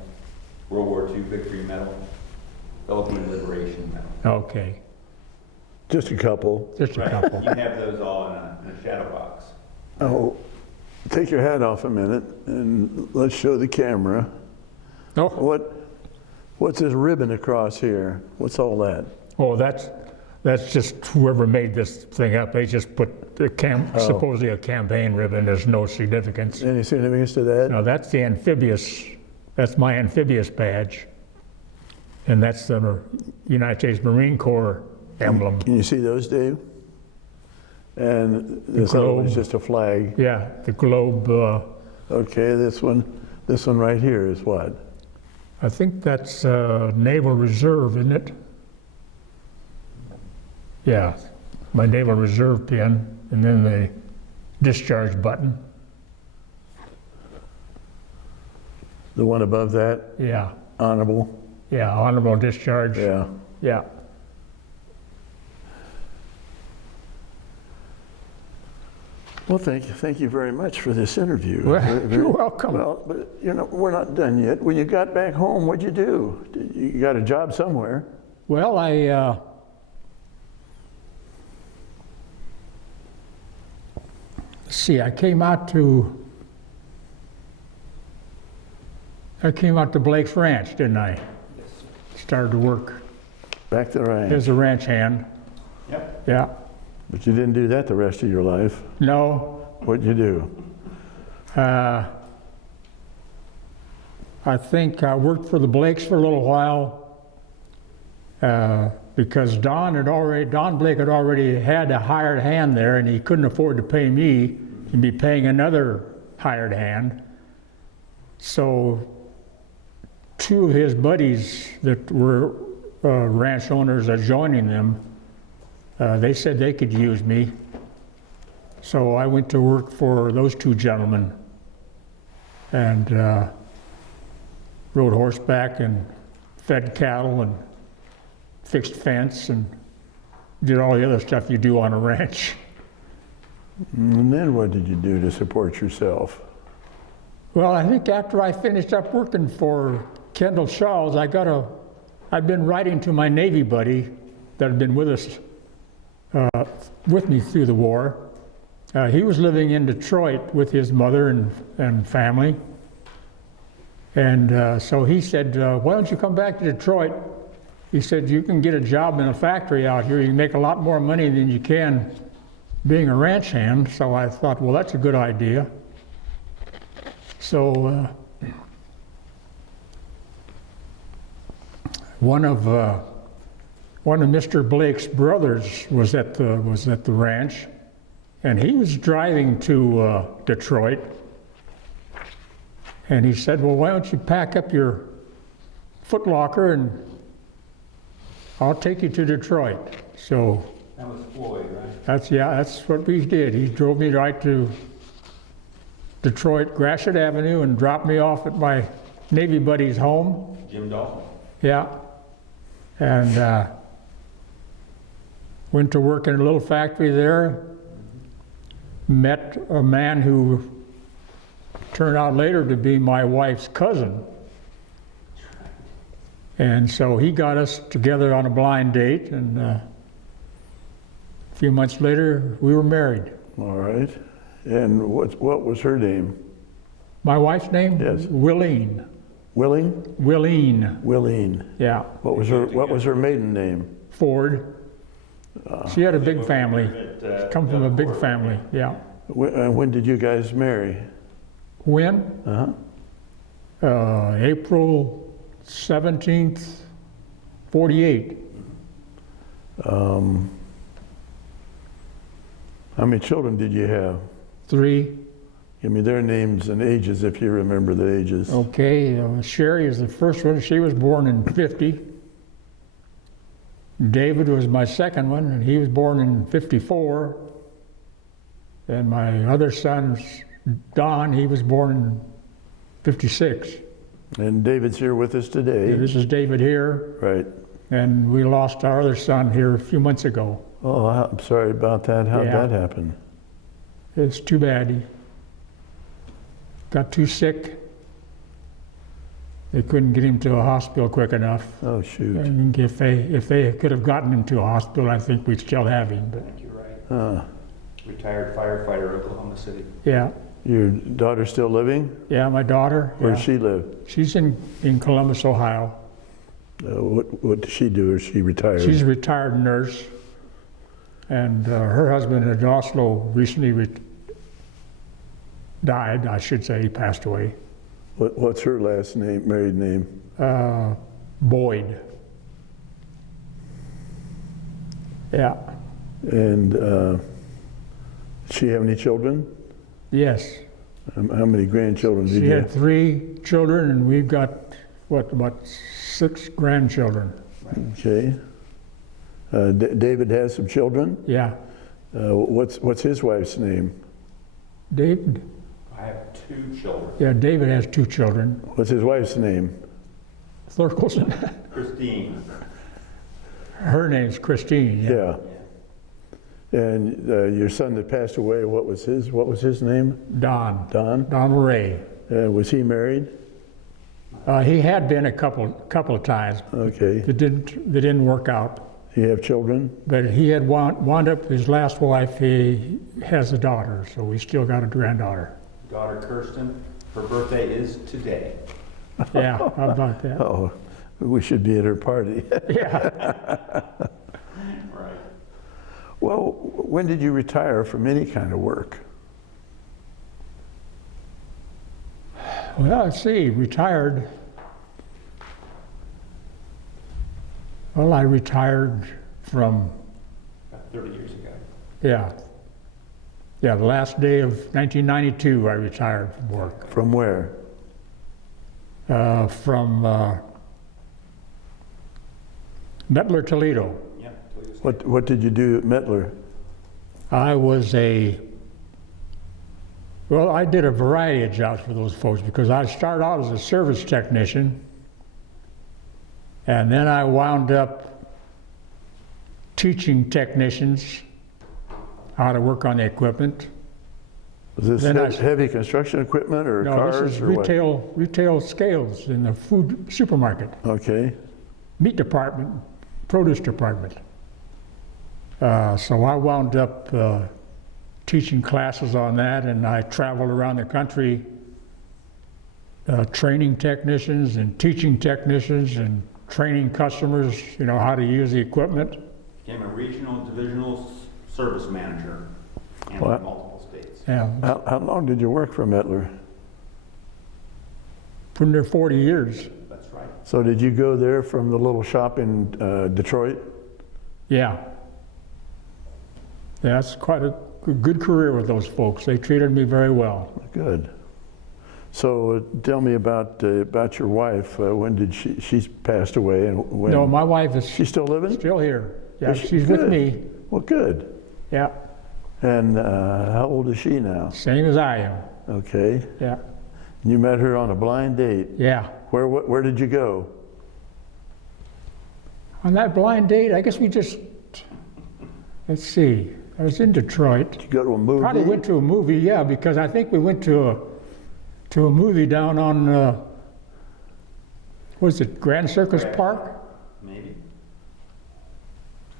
World War II Victory Medal, Philippine Liberation Medal. Okay. Just a couple. Just a Right. couple. You have those all in a shadow box. Oh, take your hat off a minute and let's show the camera. Oh. What's this ribbon across here? What's all that? Oh, that's just whoever made this thing up. They just put the supposedly a campaign ribbon. There's no significance. Any significance to that? No, that's the amphibious. That's my amphibious badge, and that's the United States Marine Corps emblem. Can you see those, Dave? And this other one's just a flag. Yeah, the globe. Okay, this one right here is what? I think that's Naval Reserve, isn't it? Yeah, my Naval Reserve pin, and then the discharge button. The one above that? Yeah, Honorable? yeah, honorable discharge. Yeah. Yeah. Well, thank you very much for this interview. Well, you're welcome. Well, but we're not done yet. When you got back home, what'd you do? You got a job somewhere? Well, let's see, I came out to Blake's Ranch, didn't I? Started to work Back to the ranch. as a ranch hand. Yep. Yeah. But you didn't do that the rest of your life. No, What'd you do? I think I worked for the Blakes for a little while because Don Blake had already had a hired hand there, and he couldn't afford to pay me. He'd be paying another hired hand. So 2 of his buddies that were ranch owners adjoining them, they said they could use me. So I went to work for those 2 gentlemen and rode horseback and fed cattle and fixed fence and did all the other stuff you do on a ranch. And then what did you do to support yourself? Well, I think after I finished up working for Kendall Shaw's, I got I'd been writing to my Navy buddy that had been with us, with me through the war. He was living in Detroit with his mother and family. And so he said, why don't you come back to Detroit? He said, you can get a job in a factory out here. You can make a lot more money than you can being a ranch hand. So I thought, well, that's a good idea. So one of Mr. Blake's brothers was at the ranch, and he was driving to Detroit. And he said, well, why don't you pack up your footlocker and I'll take you to Detroit. So That was Floyd, right? that's what we did. He drove me right to Detroit, Gratiot Avenue, and dropped me off at my Navy buddy's home. Jim Dalton. Yeah. And went to work in a little factory there. Met a man who turned out later to be my wife's cousin. And so he got us together on a blind date, and a few months later we were married. All right. And what was her name? My wife's name? Yes. Willeen. Willing? Willeen. Willeen. Yeah. What was her maiden name? Ford. She had a big family. Come from a big family. Yeah. When did you guys marry? When? Uh-huh. April 17th, 48. How many children did you have? 3. Give me their names and ages if you remember the ages. Okay, Sherry is the first one. She was born in 50. David was my second one, and he was born in 54. And my other son, Don, he was born in 56. And David's here with us today. This is David here, Right. and we lost our other son here a few months ago. Oh, I'm sorry about that. How'd Yeah. that happen? It's too bad. He got too sick. They couldn't get him to a hospital quick enough. Oh, shoot. And if they could have gotten him to a hospital, I think we'd still have him. But I think you're right. Uh, Retired firefighter, Oklahoma City. yeah, your daughter still living? yeah, my daughter. Where Yeah. does she live? She's in Columbus, Ohio. What does she do? Is she retired? She's a retired nurse, and her husband had also recently died. I should say he passed away. What's her last name, married name? Boyd. Yeah. And does she have any children? Yes. How many grandchildren did She you had have? 3 children, and we've got about 6 grandchildren. Okay. David has some children. Yeah. What's his wife's name? David. I have 2 children. Yeah, David has 2 children. What's his wife's name? Therkelson. Christine. Her name's Christine. Yeah. Yeah. And your son that passed away, what was his name? Don. Don. Donald Ray. Was he married? He had been a couple of times. Okay. They didn't work out. Do you have children? But he had wound up his last wife. He has a daughter, so we still got a granddaughter. Daughter Kirsten, her birthday is today. Yeah, how about that? Oh, we should be at her party. Yeah. Right. Well, when did you retire from any kind of work? Well, let's see, retired. Well, I retired from, About 30 years ago. yeah, the last day of 1992 I retired from work. From where? From Mettler, Toledo. Yep. Toledo State. What did you do at Mettler? I did a variety of jobs for those folks because I started out as a service technician, and then I wound up teaching technicians how to work on the equipment. Was this Then I- heavy construction equipment or No, cars this is or what? retail scales in the food supermarket. Okay. meat department, produce department. So I wound up teaching classes on that, and I traveled around the country training technicians and teaching technicians and training customers, how to use the equipment. Became a regional divisional service manager in Wow. multiple states. Yeah, How long did you work for Mettler? been there 40 years. That's right. So did you go there from the little shop in Detroit? Yeah. That's quite a good career with those folks. They treated me very well. Good. So tell me about your wife. When did she's passed away, and when? No, my wife is She's still living? still here. Yeah, Is she? she's with Good. me. Well, good. Yeah, And how old is she now? same as I am. Okay. Yeah, You met her on a blind date. yeah. Where did you go? On that blind date, I guess let's see, I was in Detroit. Did you go to a movie? Probably went to a movie, yeah, because I think we went to a movie down on, what was it, Grand Circus Park? Maybe.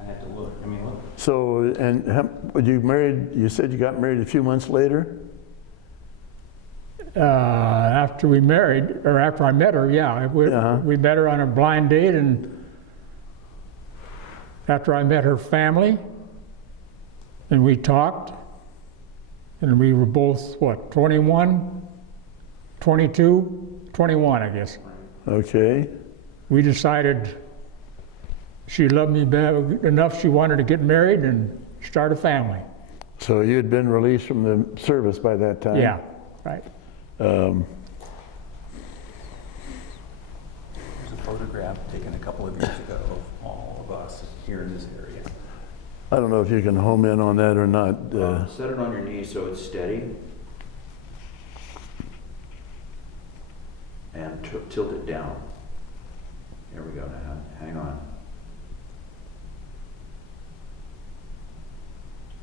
I had to look. Look. So, and you married? You said you got married a few months later. After we married, or after I met her, yeah, we met her on a blind date, and after I met her family, and we talked, and we were both, 21, 22, 21, I guess. Okay. We decided she loved me enough, she wanted to get married and start a family. So you had been released from the service by that time. Yeah, right. There's a photograph taken a couple of years ago of all of us here in this area. I don't know if you can home in on that or not. Set it on your knee so it's steady. And tilt it down. Here we go now. Hang on.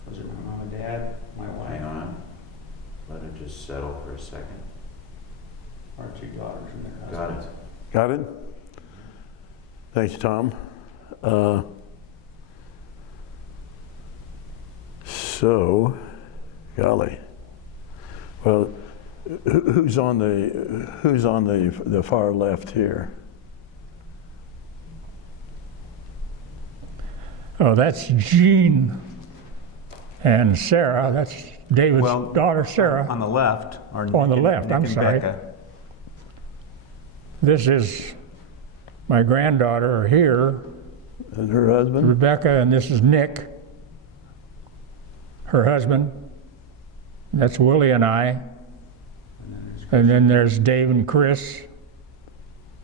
Those are my mom and dad, my wife. Hang on. Let it just settle for a second. Our two daughters and their husbands. Got it? Thank you, Tom. So, golly. Well, who's on the far left here? Oh, that's Jean and Sarah. That's David's daughter, Sarah. On the left are On the left, I'm sorry. This is my granddaughter here, And her husband? Rebecca, and this is Nick, her husband. That's Willie and I. And then there's Dave and Chris,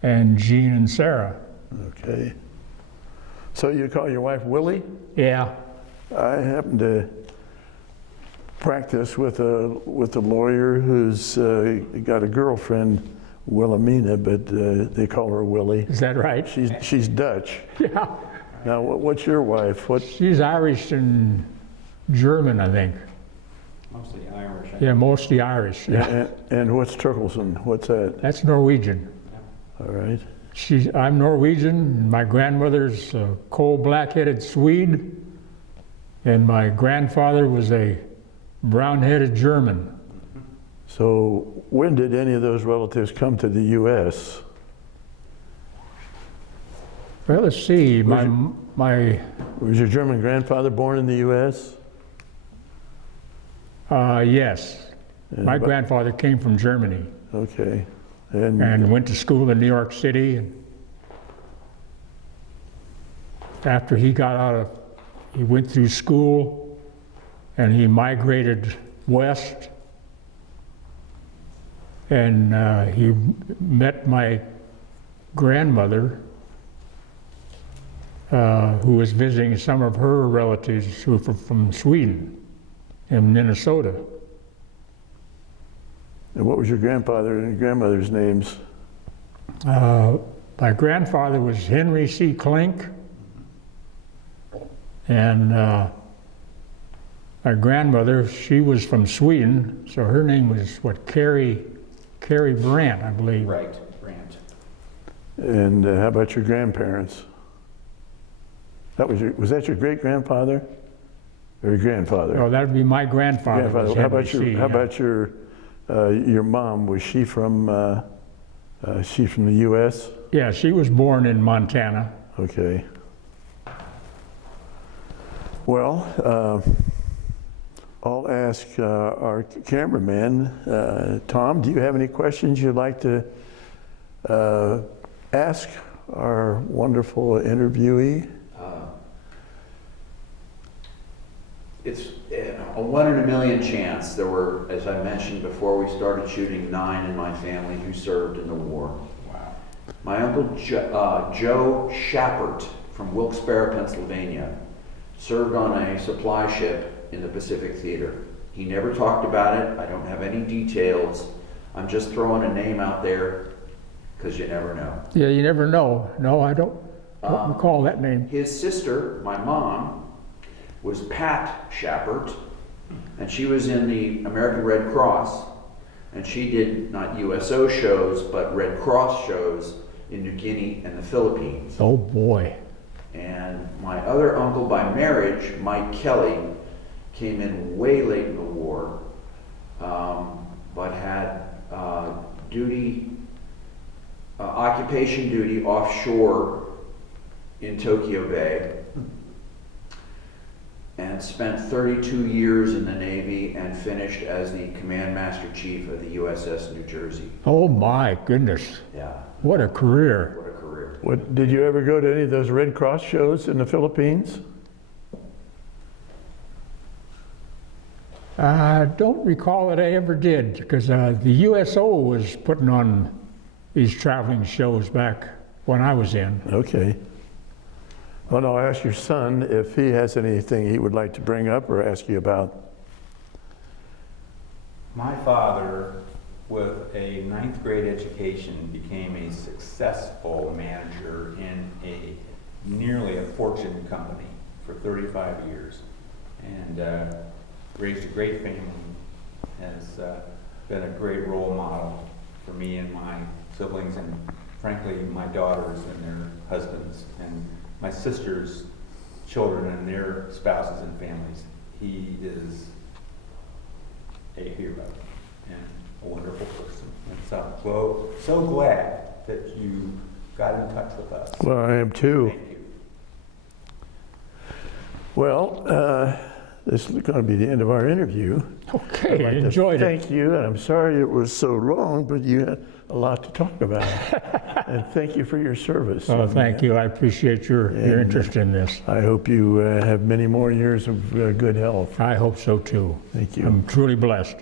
and Jean and Sarah. Okay. So you call your wife Willie? Yeah. I happen to practice with a lawyer who's got a girlfriend, Wilhelmina, but they call her Willie. Is that right? She's Dutch. Yeah. Now, what's your wife? She's Irish and German, I think. Mostly Irish. Yeah, mostly Irish. Yeah. And what's Therkelson? What's that? That's Norwegian. All right. I'm Norwegian, and my grandmother's a cold black-headed Swede, and my grandfather was a brown-headed German. So when did any of those relatives come to the U.S.? Well, let's see. My Was your German grandfather born in the U.S.? Yes. My grandfather came from Germany Okay. And and went to school in New York City. And after he went through school, and he migrated west, and he met my grandmother, who was visiting some of her relatives who were from Sweden in Minnesota. And what was your grandfather and your grandmother's names? My grandfather was Henry C. Klink, and my grandmother, she was from Sweden, so her name was Carrie Brandt, I believe. Right, Brandt. And how about your grandparents? Was that your great-grandfather? Or your grandfather? Oh, that would be my grandfather. was How about Henry C., how about your mom? Was she from the U.S.? Yeah, she was born in Montana. Okay. Well, I'll ask our cameraman, Tom, do you have any questions you'd like to ask our wonderful interviewee? It's a 1 in a million chance. There were, as I mentioned before we started shooting, 9 in my family who served in the war. Wow. My uncle Joe Shappert from Wilkes-Barre, Pennsylvania, served on a supply ship in the Pacific Theater. He never talked about it. I don't have any details. I'm just throwing a name out there because you never know. Yeah, you never know. No, I don't recall that name. His sister, my mom, was Pat Shappert, and she was in the American Red Cross, and she did not USO shows, but Red Cross shows in New Guinea and the Philippines. Oh, boy. And my other uncle by marriage, Mike Kelly, came in way late in the war, but had occupation duty offshore in Tokyo Bay, and spent 32 years in the Navy and finished as the Command Master Chief of the U.S.S. New Jersey. Oh, my goodness. Yeah, What a career. what a career. Did you ever go to any of those Red Cross shows in the Philippines? I don't recall that I ever did, because the USO was putting on these traveling shows back when I was in. Okay. Well, I'll ask your son if he has anything he would like to bring up or ask you about. My father, with a 9th grade education, became a successful manager in nearly a Fortune company for 35 years, and raised a great family, has been a great role model for me and my siblings, and frankly, my daughters and their husbands, and my sister's children and their spouses and families. He is a hero and a wonderful person. And so glad that you got in touch with us. Well, I am too. Thank you. Well, this is going to be the end of our interview. Okay, I'd like to enjoyed it. Thank you, and I'm sorry it was so long, but you had a lot to talk about. And thank you for your service. Oh, thank you. I appreciate your interest in this. I hope you have many more years of good health. I hope so too. Thank you. I'm truly blessed.